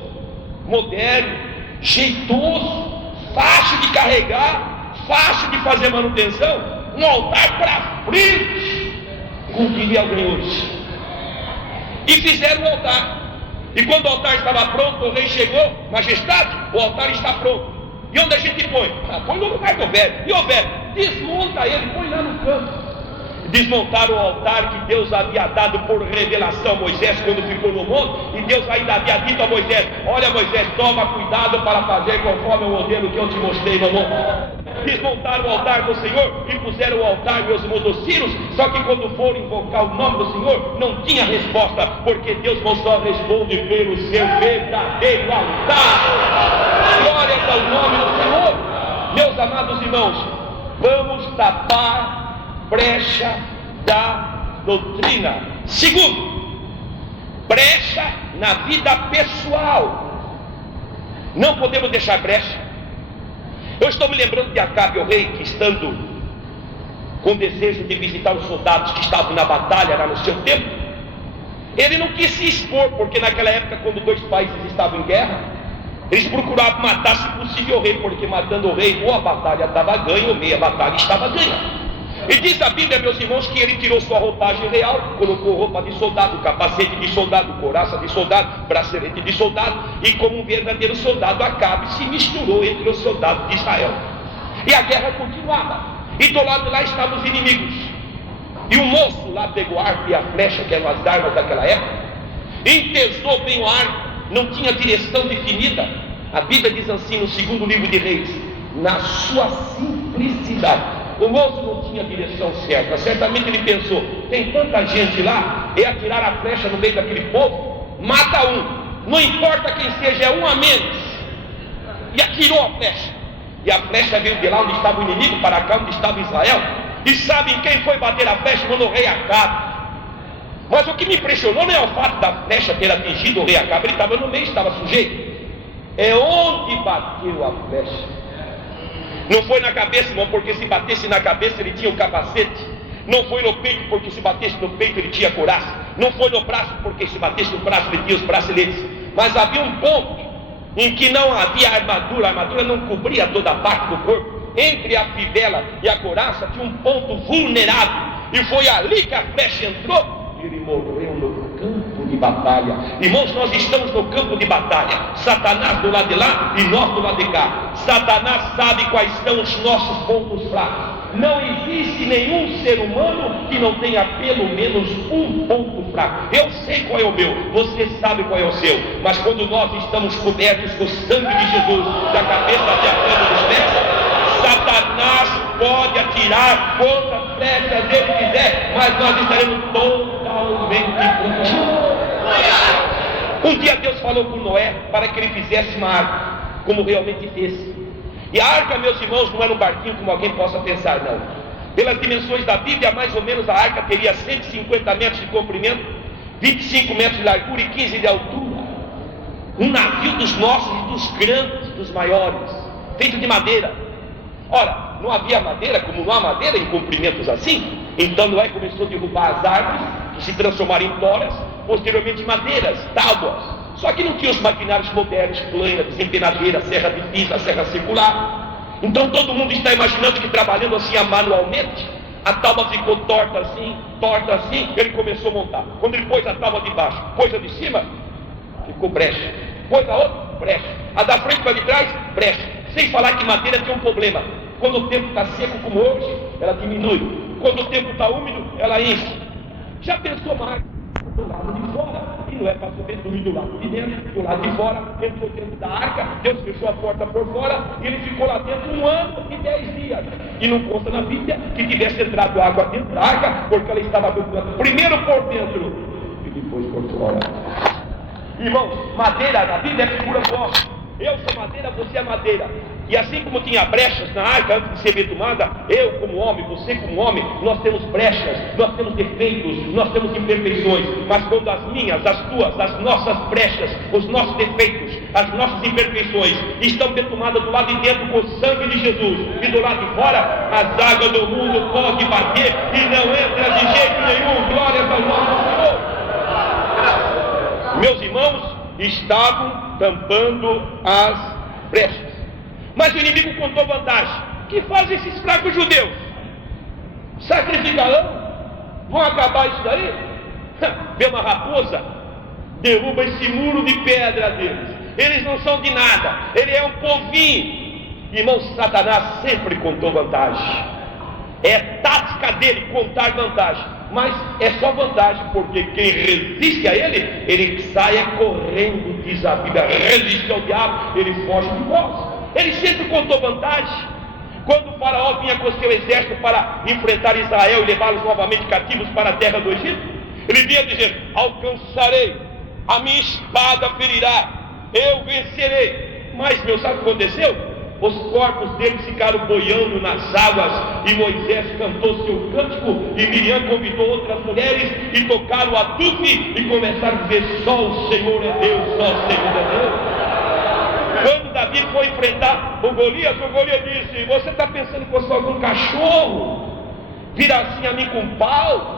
moderno, jeitoso, fácil de carregar, fácil de fazer manutenção, um altar para frente, como diria alguém hoje. E fizeram o altar, e quando o altar estava pronto, o rei chegou, majestade, o altar está pronto. E onde a gente põe? Põe no lugar do velho. E o velho, desmonta ele, põe lá no canto. Desmontaram o altar que Deus havia dado por revelação a Moisés quando ficou no monte. E Deus ainda havia dito a Moisés, olha Moisés, toma cuidado para fazer conforme o modelo que eu te mostrei no monte. Desmontaram o altar do Senhor e puseram o altar, meus irmãos, dos sírios. Só que quando foram invocar o nome do Senhor, não tinha resposta, porque Deus não só responde pelo seu verdadeiro altar. Glórias ao nome do Senhor. Meus amados irmãos, vamos tapar brecha da doutrina. Segundo, brecha na vida pessoal. Não podemos deixar brecha. Eu estou me lembrando de Acabe, o rei, que estando com desejo de visitar os soldados que estavam na batalha lá no seu tempo, ele não quis se expor, porque naquela época, quando dois países estavam em guerra, eles procuravam matar, se possível, o rei, porque matando o rei, ou a batalha estava ganha, ou meia batalha estava ganha. E diz a Bíblia, meus irmãos, que ele tirou sua roupagem real, colocou roupa de soldado, capacete de soldado, couraça de soldado, bracelete de soldado, e como um verdadeiro soldado, Acabe se misturou entre os soldados de Israel. E a guerra continuava, e do lado de lá estavam os inimigos. E o moço lá pegou a arco e a flecha, que eram as armas daquela época, entesou bem o arco, não tinha direção definida. A Bíblia diz assim no segundo livro de Reis, na sua simplicidade. O moço não tinha direção certa. Certamente ele pensou, tem tanta gente lá, é atirar a flecha no meio daquele povo, mata um, não importa quem seja, é um a menos. E atirou a flecha, e a flecha veio de lá onde estava o inimigo para cá onde estava Israel. E sabem quem foi bater a flecha? Quando o rei Acabe. Mas o que me impressionou não é o fato da flecha ter atingido o rei Acabe, ele estava no meio, estava sujeito. É onde bateu a flecha. Não foi na cabeça, irmão, porque se batesse na cabeça ele tinha o capacete. Não foi no peito, porque se batesse no peito ele tinha a couraça. Não foi no braço, porque se batesse no braço ele tinha os braceletes. Mas havia um ponto em que não havia armadura, a armadura não cobria toda a parte do corpo. Entre a fivela e a couraça tinha um ponto vulnerável. E foi ali que a flecha entrou e ele morreu no campo de batalha. Irmãos, nós estamos no campo de batalha. Satanás do lado de lá e nós do lado de cá. Satanás sabe quais são os nossos pontos fracos. Não existe nenhum ser humano que não tenha pelo menos um ponto fraco. Eu sei qual é o meu, você sabe qual é o seu. Mas quando nós estamos cobertos com o sangue de Jesus, da cabeça até a planta dos pés, Satanás pode atirar quantas flechas ele quiser, mas nós estaremos totalmente protegidos. Um dia Deus falou com Noé para que ele fizesse uma arca, como realmente fez. E a arca, meus irmãos, não era um barquinho como alguém possa pensar, não. Pelas dimensões da Bíblia, mais ou menos a arca teria 150 metros de comprimento, 25 metros de largura e 15 de altura. Um navio dos nossos, dos grandes, dos maiores, feito de madeira. Ora, não havia madeira, como não há madeira em comprimentos assim. Então Noé começou a derrubar as árvores, que se transformaram em toras, posteriormente madeiras, tábuas, Só que não tinha os maquinários modernos, plana, desempenadeira, serra de pisa, serra circular. Então todo mundo está imaginando que trabalhando assim manualmente, a tábua ficou torta assim, ele começou a montar. Quando ele pôs a tábua de baixo, pôs a de cima, ficou brecha. Pôs a outra, brecha. A da frente para de trás, brecha. Sem falar que madeira tem um problema. Quando o tempo está seco como hoje, ela diminui. Quando o tempo está úmido, ela enche. Já pensou mais do lado de fora? E não é para poder dormir do lado de dentro, do lado de fora. Entrou dentro da arca, Deus fechou a porta por fora, e ele ficou lá dentro 1 ano e 10 dias. E não consta na Bíblia que tivesse entrado água dentro da arca, porque ela estava primeiro por dentro e depois por fora. Irmãos, madeira na Bíblia é figura do homem. Eu sou madeira, você é madeira. E assim como tinha brechas na arca antes de ser betumada, eu como homem, você como homem, nós temos brechas, nós temos defeitos, nós temos imperfeições. Mas quando as minhas, as tuas, as nossas brechas, os nossos defeitos, as nossas imperfeições estão betumadas do lado de dentro com o sangue de Jesus, e do lado de fora, as águas do mundo podem bater e não entra de jeito nenhum. Glórias ao nome do Senhor. Meus irmãos estavam tampando as brechas. Mas o inimigo contou vantagem. O que fazem esses fracos judeus? Sacrificarão? Vão acabar isso daí? Vê uma raposa, derruba esse muro de pedra deles. Eles não são de nada. Ele é um povinho. Irmão, Satanás sempre contou vantagem. É tática dele contar vantagem. Mas é só vantagem, porque quem resiste a ele, ele saia correndo, diz a Bíblia. Resiste ao diabo, ele foge de vós. Ele sempre contou vantagem. Quando o faraó vinha com seu exército para enfrentar Israel e levá-los novamente cativos para a terra do Egito, ele vinha dizendo: alcançarei, a minha espada ferirá, eu vencerei. Mas, meu, sabe o que aconteceu? Os corpos deles ficaram boiando nas águas, e Moisés cantou seu cântico, e Miriam convidou outras mulheres, e tocaram a tufe, e começaram a dizer: só o Senhor é Deus, só o Senhor é Deus. Quando Davi foi enfrentar o Golias disse: você está pensando que eu sou algum cachorro? Vira assim a mim com pau?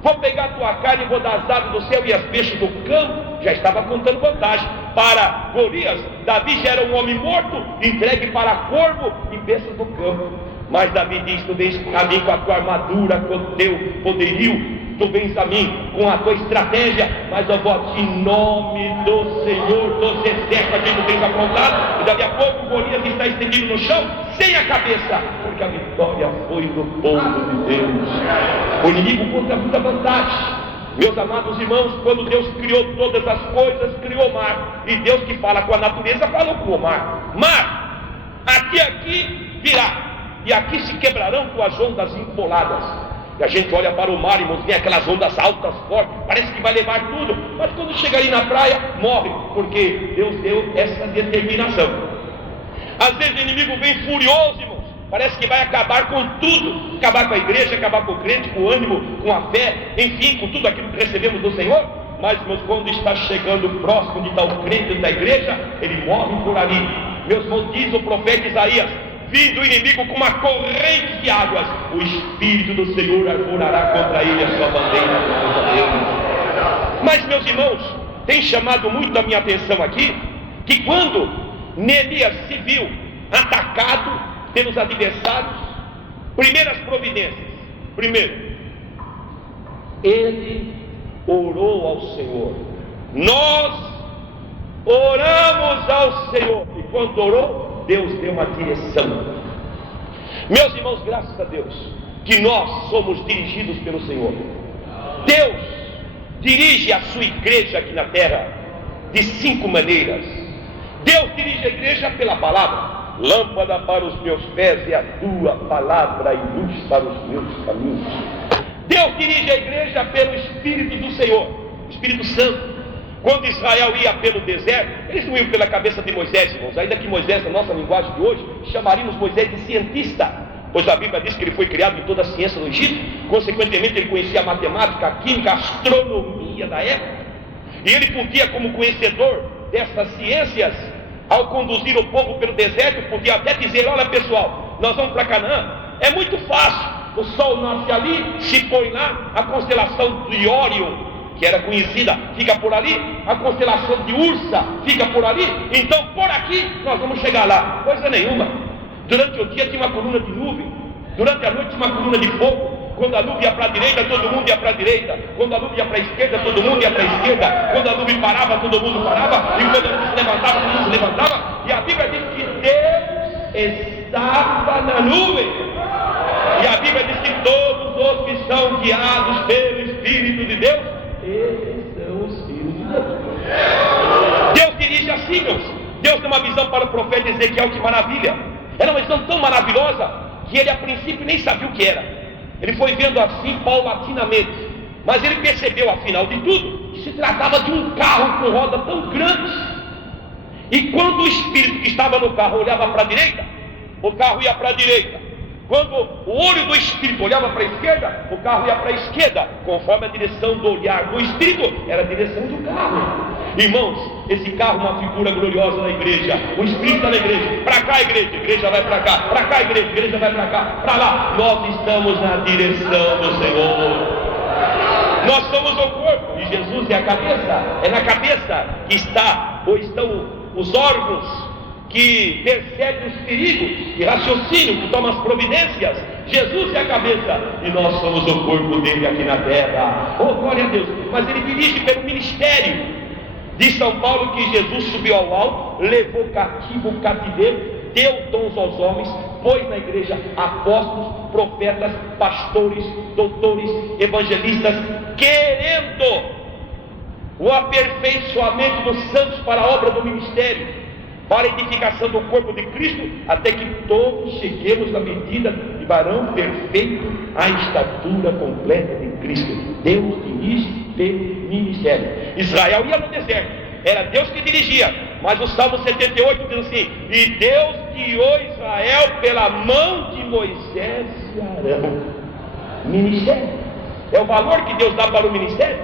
Vou pegar a tua carne e vou dar as aves do céu e as peixes do campo. Já estava contando vantagem. Para Golias, Davi já era um homem morto, entregue para corvo e bestas do campo. Mas Davi diz: tu vens a mim com a tua armadura, com o teu poderio, tu vens a mim com a tua estratégia, mas eu vou a ti em nome do Senhor dos exércitos, a quem tu tens apontado. E daqui a pouco Golias está estendido no chão, sem a cabeça, porque a vitória foi do povo de Deus. O inimigo conta muita vantagem. Meus amados irmãos, quando Deus criou todas as coisas, criou o mar. E Deus que fala com a natureza, falou com o mar: mar, aqui virá, e aqui se quebrarão tuas ondas empoladas. E a gente olha para o mar, irmãos, vem aquelas ondas altas, fortes, parece que vai levar tudo. Mas quando chega ali na praia, morre, porque Deus deu essa determinação. Às vezes o inimigo vem furioso, irmãos, parece que vai acabar com tudo. Acabar com a igreja, acabar com o crente, com o ânimo, com a fé, enfim, com tudo aquilo que recebemos do Senhor. Mas, irmãos, quando está chegando próximo de tal crente da igreja, ele morre por ali. Meus irmãos, diz o profeta Isaías: vindo o inimigo com uma corrente de águas, o Espírito do Senhor arvorará contra ele a sua bandeira. Mas, meus irmãos, tem chamado muito a minha atenção aqui, que quando Neemias se viu atacado pelos adversários, primeiras providências. Primeiro, ele orou ao Senhor. Nós oramos ao Senhor, e quando orou, Deus deu uma direção. Meus irmãos, graças a Deus que nós somos dirigidos pelo Senhor. Deus dirige a sua igreja aqui na terra de 5 maneiras. Deus dirige a igreja pela palavra. Lâmpada para os meus pés é a tua palavra e luz para os meus caminhos. Deus dirige a igreja pelo Espírito do Senhor, Espírito Santo. Quando Israel ia pelo deserto, eles não iam pela cabeça de Moisés, irmãos. Ainda que Moisés, na nossa linguagem de hoje, chamaríamos Moisés de cientista, pois a Bíblia diz que ele foi criado em toda a ciência do Egito. Consequentemente, ele conhecia a matemática, a química, a astronomia da época. E ele podia, como conhecedor dessas ciências, ao conduzir o povo pelo deserto, podia até dizer: olha pessoal, nós vamos para Canaã, é muito fácil. O sol nasce ali, se põe lá, a constelação de Órion, que era conhecida, fica por ali. A constelação de Ursa fica por ali. Então por aqui nós vamos chegar lá. Coisa nenhuma. Durante o dia tinha uma coluna de nuvem, durante a noite tinha uma coluna de fogo. Quando a nuvem ia para a direita, todo mundo ia para a direita. Quando a nuvem ia para a esquerda, todo mundo ia para a esquerda. Quando a nuvem parava, todo mundo parava. E quando a nuvem se levantava, todo mundo se levantava. E a Bíblia diz que Deus estava na nuvem. E a Bíblia diz que todos os que são guiados pelo Espírito de Deus, esses são os filhos de Deus. Deus dirige assim, meus. Deus tem uma visão para o profeta Ezequiel, que maravilha. Era uma visão tão maravilhosa que ele a princípio nem sabia o que era. Ele foi vendo assim paulatinamente, mas ele percebeu, afinal de tudo, que se tratava de um carro com roda tão grande. E quando o espírito que estava no carro olhava para a direita, o carro ia para a direita. Quando o olho do espírito olhava para a esquerda, o carro ia para a esquerda. Conforme a direção do olhar do espírito, era a direção do carro. Irmãos, esse carro é uma figura gloriosa na igreja. O espírito está na igreja. Para cá, igreja vai para cá. Para cá, igreja vai para cá. Para lá, nós estamos na direção do Senhor. Nós somos o corpo e Jesus é a cabeça. É na cabeça que estão os órgãos que percebem os perigos e raciocínio, que tomam as providências. Jesus é a cabeça e nós somos o corpo dele aqui na terra. Oh, glória a Deus. Mas ele dirige pelo ministério. Diz São Paulo que Jesus subiu ao alto, levou cativo o cativeiro, deu dons aos homens, pôs na igreja apóstolos, profetas, pastores, doutores, evangelistas, querendo o aperfeiçoamento dos santos para a obra do ministério, para a edificação do corpo de Cristo, até que todos cheguemos à medida de varão perfeito, à estatura completa de Cristo. Deus dirige pelo ministério. Israel ia no deserto, era Deus que dirigia, mas o Salmo 78 diz assim: e Deus guiou Israel pela mão de Moisés e Arão. Ministério é o valor que Deus dá para o ministério.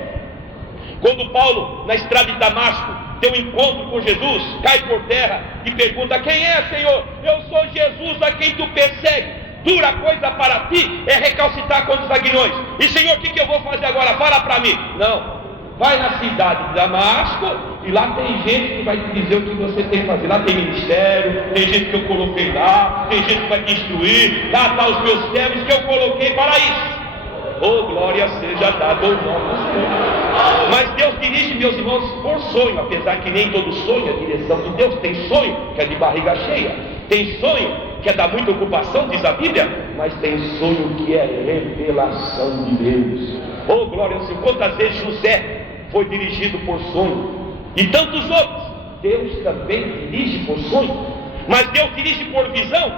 Quando Paulo, na estrada de Damasco, tem um encontro com Jesus, cai por terra e pergunta: quem é, Senhor? Eu sou Jesus a quem tu persegue. Dura coisa para ti é recalcitrar contra os aguilhões. E Senhor, o que eu vou fazer agora? Fala para mim. Não, vai na cidade de Damasco e lá tem gente que vai te dizer o que você tem que fazer. Lá tem ministério, tem gente que eu coloquei lá, tem gente que vai te instruir. Lá estão os meus servos que eu coloquei para isso. Oh, glória seja dada ao nome do Senhor. Mas Deus dirige, meus irmãos, por sonho. Apesar que nem todo sonho é a direção de Deus. Tem sonho que é de barriga cheia, tem sonho que é da muita ocupação, diz a Bíblia, mas tem sonho que é revelação de Deus. Oh, glória ao Senhor. Quantas vezes José foi dirigido por sonho, e tantos outros. Deus também dirige por sonho, mas Deus dirige por visão.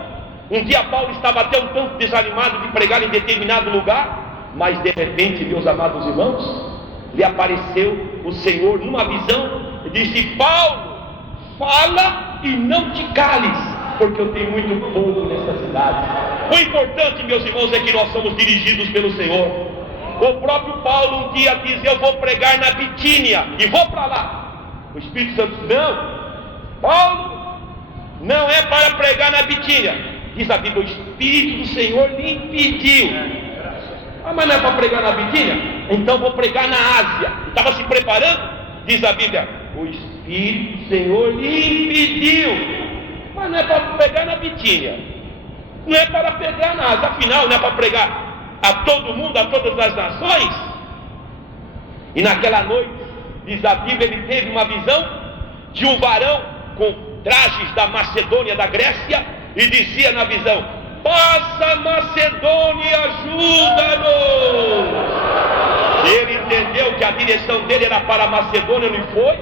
Um dia Paulo estava até um tanto desanimado de pregar em determinado lugar, mas de repente, meus amados irmãos, lhe apareceu o Senhor numa visão e disse: Paulo, fala e não te cales, porque eu tenho muito povo nessa cidade. O importante, meus irmãos, é que nós somos dirigidos pelo Senhor. O próprio Paulo um dia diz: eu vou pregar na Bitínia e vou para lá. O Espírito Santo diz: não, Paulo, não é para pregar na Bitínia. Diz a Bíblia: o Espírito do Senhor lhe impediu. Mas não é para pregar na Bitínia? Então vou pregar na Ásia. Estava se preparando, diz a Bíblia: o Espírito do Senhor lhe impediu. Mas não é para pregar na Bitínia, não é para pregar na Ásia. Afinal, não é para pregar a todo mundo, a todas as nações? E naquela noite, diz a Bíblia, ele teve uma visão de um varão com trajes da Macedônia, da Grécia, e dizia na visão: passa, Macedônia, ajuda-nos. Ele entendeu que a direção dele era para a Macedônia, não foi?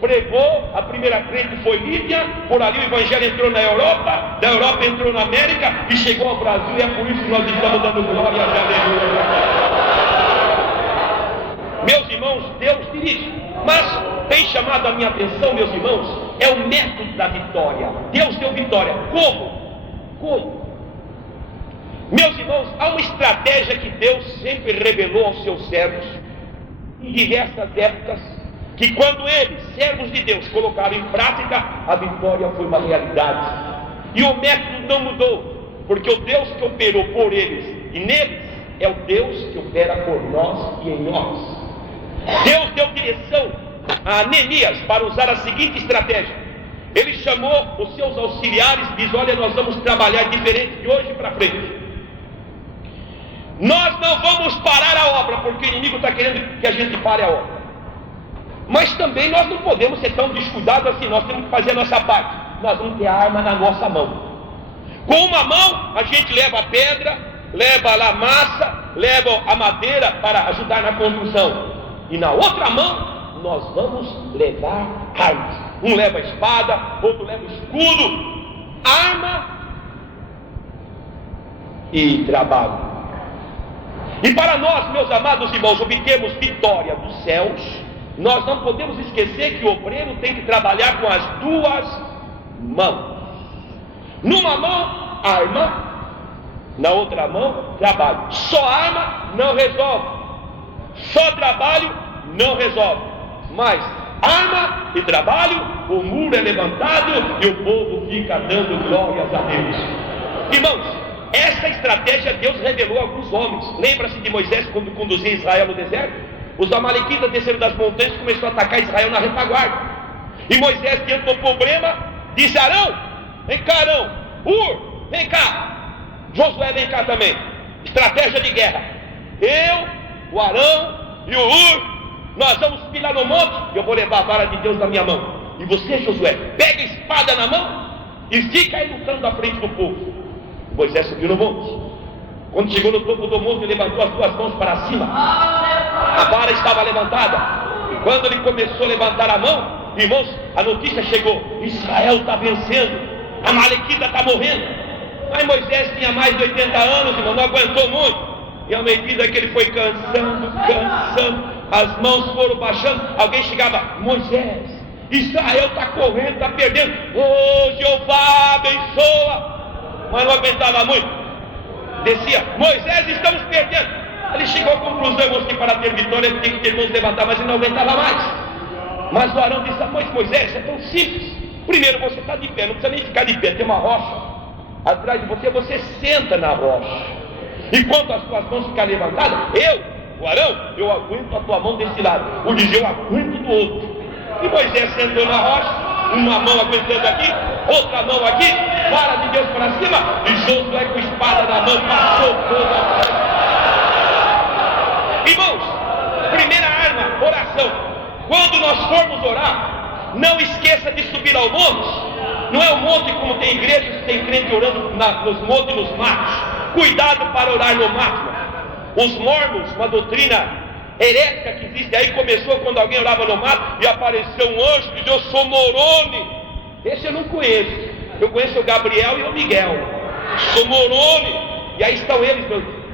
Pregou, a primeira crente foi Lídia, por ali o evangelho entrou na Europa, da Europa entrou na América e chegou ao Brasil, e é por isso que nós estamos dando glória a aleluia. Meus irmãos, Deus dirige, mas tem chamado a minha atenção, meus irmãos, é o método da vitória. Deus deu vitória. Como? Meus irmãos, há uma estratégia que Deus sempre revelou aos seus servos em diversas épocas, que quando eles, servos de Deus, colocaram em prática, a vitória foi uma realidade. E o método não mudou, porque o Deus que operou por eles e neles é o Deus que opera por nós e em nós. Deus deu direção a Neemias para usar a seguinte estratégia. Ele chamou os seus auxiliares e diz: olha, nós vamos trabalhar diferente de hoje para frente. Nós não vamos parar a obra, porque o inimigo está querendo que a gente pare a obra. Mas também nós não podemos ser tão descuidados assim. Nós temos que fazer a nossa parte. Nós vamos ter a arma na nossa mão. Com uma mão a gente leva a pedra, leva a massa, leva a madeira para ajudar na construção. E na outra mão nós vamos levar armas. Um leva a espada, outro leva o escudo, arma e trabalho. E para nós, meus amados irmãos, obtermos vitória dos céus, nós não podemos esquecer que o obreiro tem que trabalhar com as duas mãos. Numa mão, arma, na outra mão, trabalho. Só arma não resolve, só trabalho não resolve. Mas arma e trabalho, o muro é levantado e o povo fica dando glórias a Deus. Irmãos, essa estratégia Deus revelou a alguns homens. Lembra-se de Moisés quando conduzia Israel no deserto? Os amalequitas desceram das montanhas e começaram a atacar Israel na retaguarda. E Moisés, diante do problema, disse: Arão, vem cá, Arão. Vem cá. Josué, vem cá também. Estratégia de guerra. Eu, o Arão e o nós vamos subir lá no monte e eu vou levar a vara de Deus na minha mão. E você, Josué, pega a espada na mão e fica aí lutando na frente do povo. Moisés subiu no monte. Quando chegou no topo do monte, ele levantou as duas mãos para cima. A vara estava levantada. E quando ele começou a levantar a mão, irmãos, a notícia chegou: Israel está vencendo, a Amalequita está morrendo. Mas Moisés tinha mais de 80 anos, irmão, não aguentou muito. E à medida que ele foi cansando, as mãos foram baixando. Alguém chegava: Moisés, Israel está correndo, está perdendo. Oh, Jeová, abençoa. Mas não aguentava muito. Descia: Moisés, estamos perdendo. Ele chegou à conclusão, irmãos, que para ter vitória ele tem que ter mãos levantar, mas ele não aguentava mais. Mas o Arão disse: mas Moisés, é tão simples. Primeiro, você está de pé, não precisa nem ficar de pé, tem uma rocha atrás de você, você senta na rocha. E quando as tuas mãos ficarem levantadas, o Arão, eu aguento a tua mão desse lado, o diz: eu aguento do outro. E Moisés sentou na rocha, uma mão aguentando aqui, outra mão aqui, vara de Deus para cima, e Josué com espada na mão passou toda a frente. Irmãos, primeira arma, oração. Quando nós formos orar, não esqueça de subir ao monte. Não é o monte como tem igrejas, tem crente orando nos montes e nos matos. Cuidado para orar no mato. Os mormons, uma doutrina herética que existe aí, começou quando alguém orava no mato e apareceu um anjo que disse: eu sou Moroni. Esse eu não conheço. Eu conheço o Gabriel e o Miguel. Sou Moroni. E aí estão eles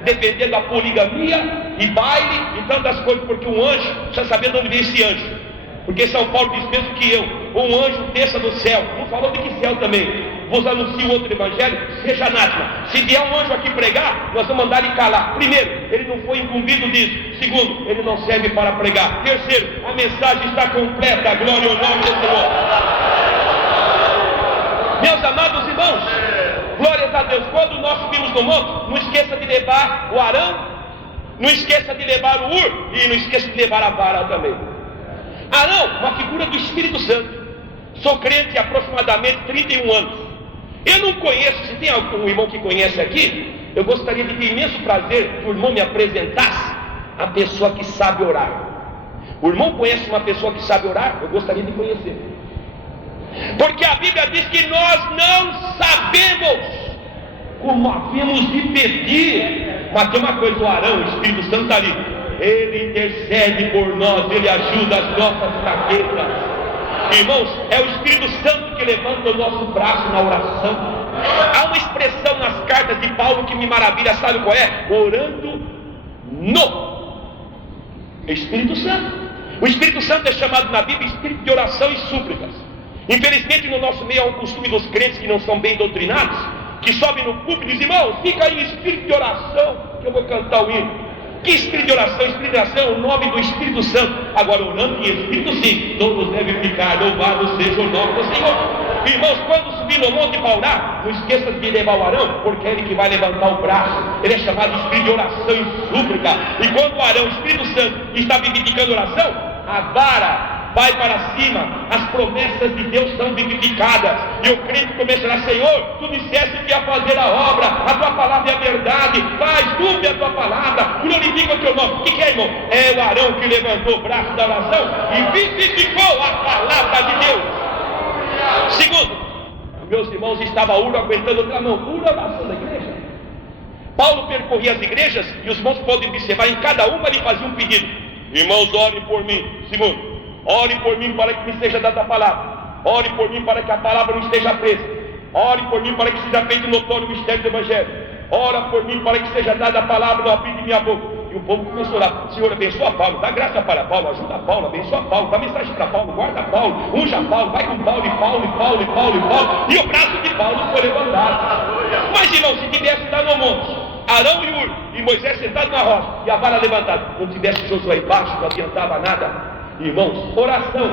defendendo a poligamia e baile e tantas coisas, porque um anjo, precisa saber de onde vem esse anjo. Porque São Paulo diz mesmo que um anjo desça do céu. Não falou de que céu também. Vos anuncio outro evangelho, seja anátema. Se vier um anjo aqui pregar, nós vamos mandar ele calar. Primeiro, ele não foi incumbido disso. Segundo, ele não serve para pregar. Terceiro, a mensagem está completa. A glória e o nome do Senhor. Meus amados irmãos, glórias a Deus. Quando nós subimos no monte, não esqueça de levar o Arão, não esqueça de levar o e não esqueça de levar a vara também. Arão, uma figura do Espírito Santo. Sou crente há aproximadamente 31 anos. Eu não conheço, se tem algum irmão que conhece aqui, eu gostaria de ter imenso prazer que o irmão me apresentasse a pessoa que sabe orar. O irmão conhece uma pessoa que sabe orar? Eu gostaria de conhecer. Porque a Bíblia diz que nós não sabemos como havemos de pedir. Mas tem uma coisa: o Arão, o Espírito Santo está ali. Ele intercede por nós, ele ajuda as nossas fraquezas. Irmãos, é o Espírito Santo que levanta o nosso braço na oração. Há uma expressão nas cartas de Paulo que me maravilha, sabe qual é? Orando no Espírito Santo. O Espírito Santo é chamado na Bíblia Espírito de oração e súplicas. Infelizmente no nosso meio há um costume dos crentes que não são bem doutrinados, que sobem no púlpito e dizem: irmão, fica aí Espírito de oração que eu vou cantar o hino. Que Espírito de oração? Espírito de oração é o nome do Espírito Santo. Agora, orando em Espírito, sim, todos devem ficar. Louvado seja o nome do Senhor. Irmãos, quando subir no monte para orar, não esqueça de levar o Arão, porque é ele que vai levantar o braço. Ele é chamado de espírito de oração e súplica. E quando o Arão, o Espírito Santo, está vivificando oração, a vara vai para cima, as promessas de Deus são vivificadas, e o crente começará: Senhor, tu disseste que ia fazer a obra, a tua palavra é a verdade, faz cumpre a tua palavra, glorifica o teu nome. O que é, irmão? É o Arão que levantou o braço da oração e vivificou a palavra de Deus. Segundo, meus irmãos, estava Uro aguentando outra mão. Uro, a oração da igreja. Paulo percorria as igrejas, e os irmãos podem observar, em cada uma ele fazia um pedido: irmãos, orem por mim. Segundo, ore por mim para que me seja dada a palavra. Ore por mim para que a palavra não esteja presa. Ore por mim para que seja feito notório o mistério do Evangelho. Ora por mim para que seja dada a palavra no abrir de minha boca. E o povo começou a orar: Senhor, abençoa Paulo, dá graça para Paulo, ajuda Paulo, abençoa Paulo, dá mensagem para Paulo, guarda Paulo, unja Paulo, vai com Paulo e Paulo e Paulo e Paulo e Paulo. E o braço de Paulo foi levantado. Mas, irmão, se tivesse lá no monte Arão e Ur e Moisés sentado na rocha e a vara levantada, não tivesse Josué embaixo, não adiantava nada. Irmãos, oração,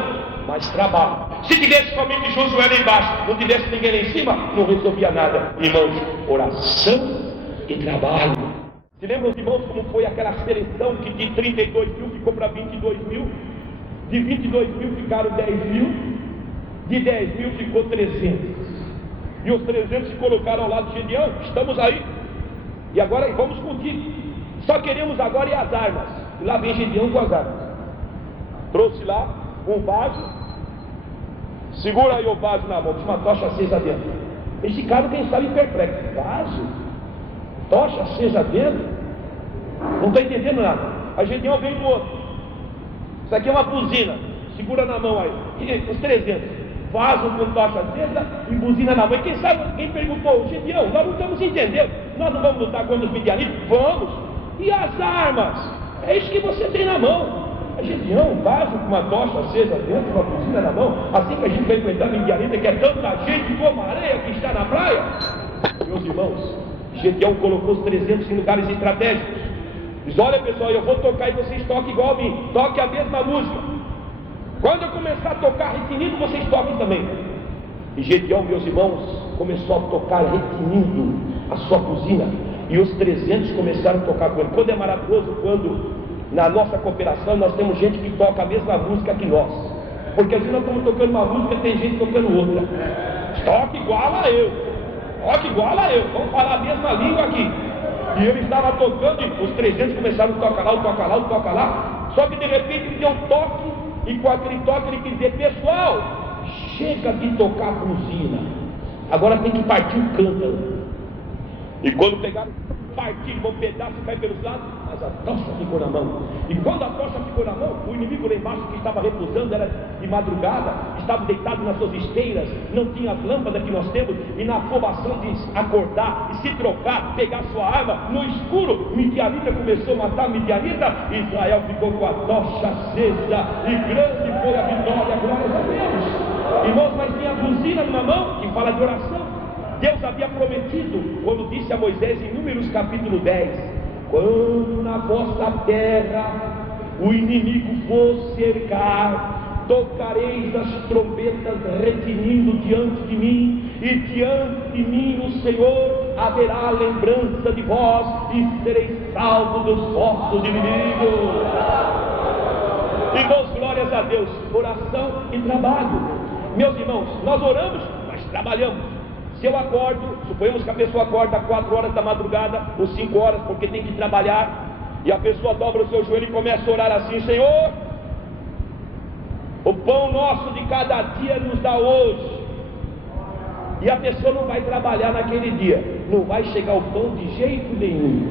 mais trabalho. Se tivesse somente Josué lá embaixo, não tivesse ninguém lá em cima, não resolvia nada. Irmãos, oração e trabalho. Se lembram, irmãos, como foi aquela seleção que de 32 mil ficou para 22 mil? De 22 mil ficaram 10 mil, de 10 mil ficou 300. E os 300 se colocaram ao lado de Gedeão. Estamos aí. E agora vamos contigo. Só queremos agora ir as armas. E lá vem Gedeão com as armas. Trouxe lá um vaso. Segura aí o vaso na mão, tinha uma tocha acesa dentro. Esse cara, quem sabe, perplexo. Vaso? Tocha acesa dentro? Não estou entendendo nada. A Gedeão vem do outro. Isso aqui é uma buzina. Segura na mão aí. Os 300. Vaso com tocha acesa e buzina na mão. E quem sabe, quem perguntou: Gedeão, nós não estamos entendendo. Nós não vamos lutar contra os midianitas? Vamos. E as armas? É isso que você tem na mão. A Gedeão, um vaso com uma tocha acesa dentro, uma buzina na mão. Assim que a gente vai enfrentar a midianita, que é tanta gente como a areia que está na praia. Meus irmãos, Gedeão colocou os 300 em lugares estratégicos. Diz: olha, pessoal, eu vou tocar e vocês toquem igual a mim. Toque a mesma música. Quando eu começar a tocar retinindo, vocês toquem também. E Gedeão, meus irmãos, começou a tocar retinindo a sua buzina. E os 300 começaram a tocar com ele. Quando é maravilhoso, quando na nossa cooperação nós temos gente que toca a mesma música que nós. Porque às vezes nós estamos tocando uma música e tem gente tocando outra. Toque igual a eu. Toque igual a eu. Vamos falar a mesma língua aqui. E ele estava tocando e os 300 começaram a tocar lá, toca lá, toca lá. Só que de repente ele deu um toque. E com aquele toque ele quis dizer: pessoal, chega de tocar a buzina. Agora tem que partir o cântaro. E quando pegaram, partiram, um pedaço cai pelos lados, mas a tocha ficou na mão. E quando a tocha ficou na mão, o inimigo lá embaixo que estava repousando, era de madrugada, estava deitado nas suas esteiras, não tinha as lâmpadas que nós temos, e na afobação de acordar e se trocar, pegar sua arma no escuro, Midianita começou a matar Midianita. Israel ficou com a tocha acesa, e grande foi a vitória, glórias a Deus. Irmãos, mas tinha a buzina numa mão que fala de oração. Deus havia prometido, quando disse a Moisés em Números capítulo 10: quando na vossa terra o inimigo for cercar, tocareis as trombetas retinindo diante de mim, e diante de mim o Senhor haverá lembrança de vós, e sereis salvos dos vossos inimigos. Irmãos, glórias a Deus. Oração e trabalho. Meus irmãos, nós oramos, mas trabalhamos. Se eu acordo, suponhamos que a pessoa acorda às 4 horas da madrugada, ou 5 horas, porque tem que trabalhar, e a pessoa dobra o seu joelho e começa a orar assim: Senhor, o pão nosso de cada dia nos dá hoje. E a pessoa não vai trabalhar naquele dia, não vai chegar o pão de jeito nenhum.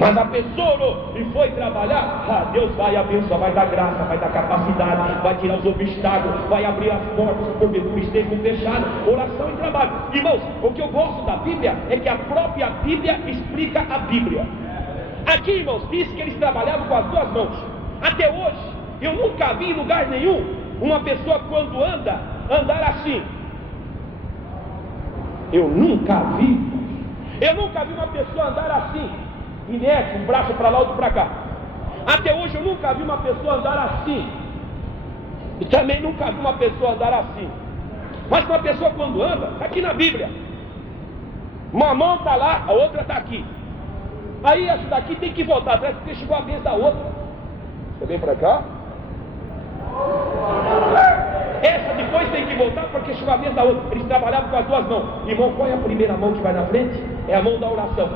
Mas a pessoa orou e foi trabalhar, Deus vai abençoar, vai dar graça, vai dar capacidade, vai tirar os obstáculos, vai abrir as portas que porventura estejam fechadas. Oração e trabalho. Irmãos, o que eu gosto da Bíblia é que a própria Bíblia explica a Bíblia. Aqui, irmãos, diz que eles trabalhavam com as duas mãos. Até hoje, eu nunca vi em lugar nenhum uma pessoa quando anda, andar assim. Eu nunca vi uma pessoa andar assim, inerte, um braço para lá, outro para cá. Até hoje eu nunca vi uma pessoa andar assim. E também nunca vi uma pessoa andar assim. Mas uma pessoa quando anda, está aqui na Bíblia, uma mão está lá, a outra está aqui. Aí essa daqui tem que voltar atrás, porque chegou a vez da outra. Você vem para cá. Essa depois tem que voltar, porque chegou a vez da outra. Eles trabalhavam com as duas mãos. Irmão, qual é a primeira mão que vai na frente? É a mão da oração.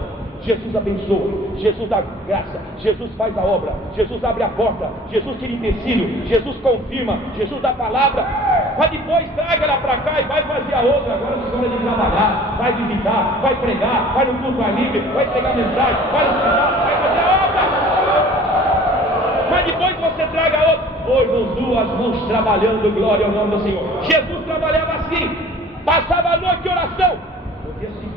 Jesus abençoa, Jesus dá graça, Jesus faz a obra, Jesus abre a porta, Jesus tira empecilho, Jesus confirma, Jesus dá palavra. Mas depois traga ela para cá e vai fazer a outra. Agora é hora de trabalhar, vai visitar, vai pregar, vai no culto livre, vai pregar mensagem, vai no hospital, vai fazer a obra. Mas depois você traga a outra. Ô irmãos, duas mãos trabalhando, glória ao nome do Senhor. Jesus trabalhava assim, passava a noite em oração. No dia seguinte,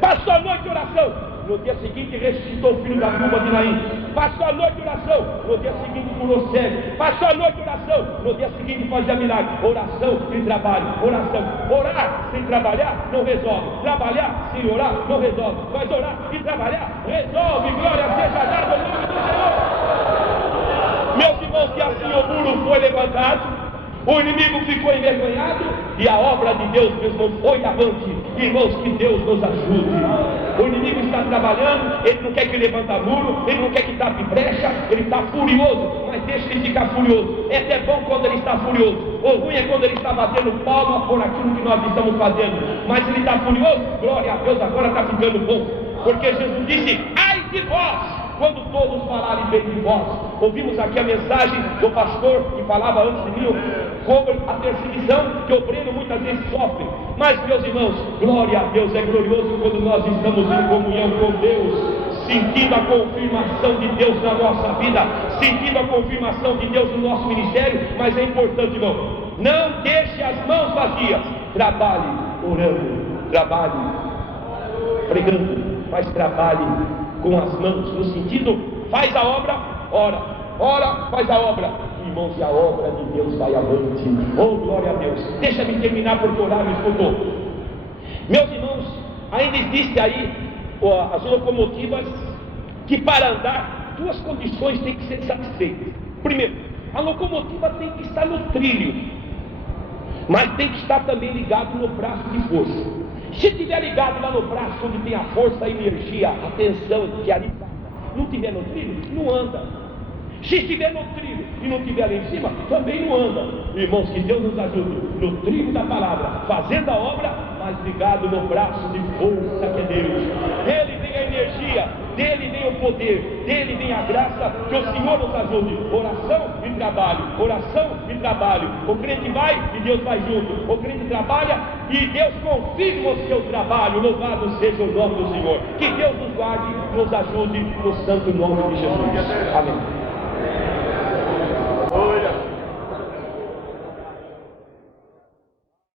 passou a noite em oração. No dia seguinte ressuscitou o filho da viúva de Naim. Passou a noite em oração. No dia seguinte curou cego. Passou a noite em oração. No dia seguinte fazia milagre. Oração sem trabalho. Oração. Orar sem trabalhar não resolve. Trabalhar sem orar não resolve. Mas orar e trabalhar resolve. Glória seja dada ao nome do Senhor. Meus irmãos, que assim o muro foi levantado, o inimigo ficou envergonhado e a obra de Deus, meus irmãos, foi avante. Irmãos, que Deus nos ajude. O inimigo está trabalhando, ele não quer que levanta muro, ele não quer que tape brecha, ele está furioso, mas deixa ele ficar furioso. É até bom quando ele está furioso. O ruim é quando ele está batendo palma por aquilo que nós estamos fazendo. Mas ele está furioso, glória a Deus, agora está ficando bom. Porque Jesus disse: ai de vós, quando todos falarem bem de vós. Ouvimos aqui a mensagem do pastor que falava antes de mim sobre a perseguição que o obreiro muitas vezes sofre. Mas, meus irmãos, glória a Deus, é glorioso quando nós estamos em comunhão com Deus, sentindo a confirmação de Deus na nossa vida, sentindo a confirmação de Deus no nosso ministério. Mas é importante, irmão, não deixe as mãos vazias. Trabalhe orando, trabalhe pregando, mas trabalhe com as mãos, no sentido, faz a obra, ora, faz a obra. Irmãos, e a obra de Deus vai avante. Oh, glória a Deus. Deixa-me terminar porque o horário esgotou. Meus irmãos, ainda existe aí as locomotivas que, para andar, duas condições têm que ser satisfeitas. Primeiro, a locomotiva tem que estar no trilho, mas tem que estar também ligado no braço de força. Se estiver ligado lá no braço onde tem a força, a energia, a tensão que ali está, não estiver no trilho, não anda. Se estiver no trilho e não estiver lá em cima, também não anda. Irmãos, que Deus nos ajude no trilho da palavra, fazendo a obra, mas ligado no braço de força que é Deus. Dele vem a energia, dele vem o poder, dele vem a graça. Que o Senhor nos ajude. Oração e trabalho, oração e trabalho. O crente vai e Deus vai junto. O crente trabalha e Deus confirma o seu trabalho. Louvado seja o nome do Senhor. Que Deus nos guarde, nos ajude no santo nome de Jesus. Amém.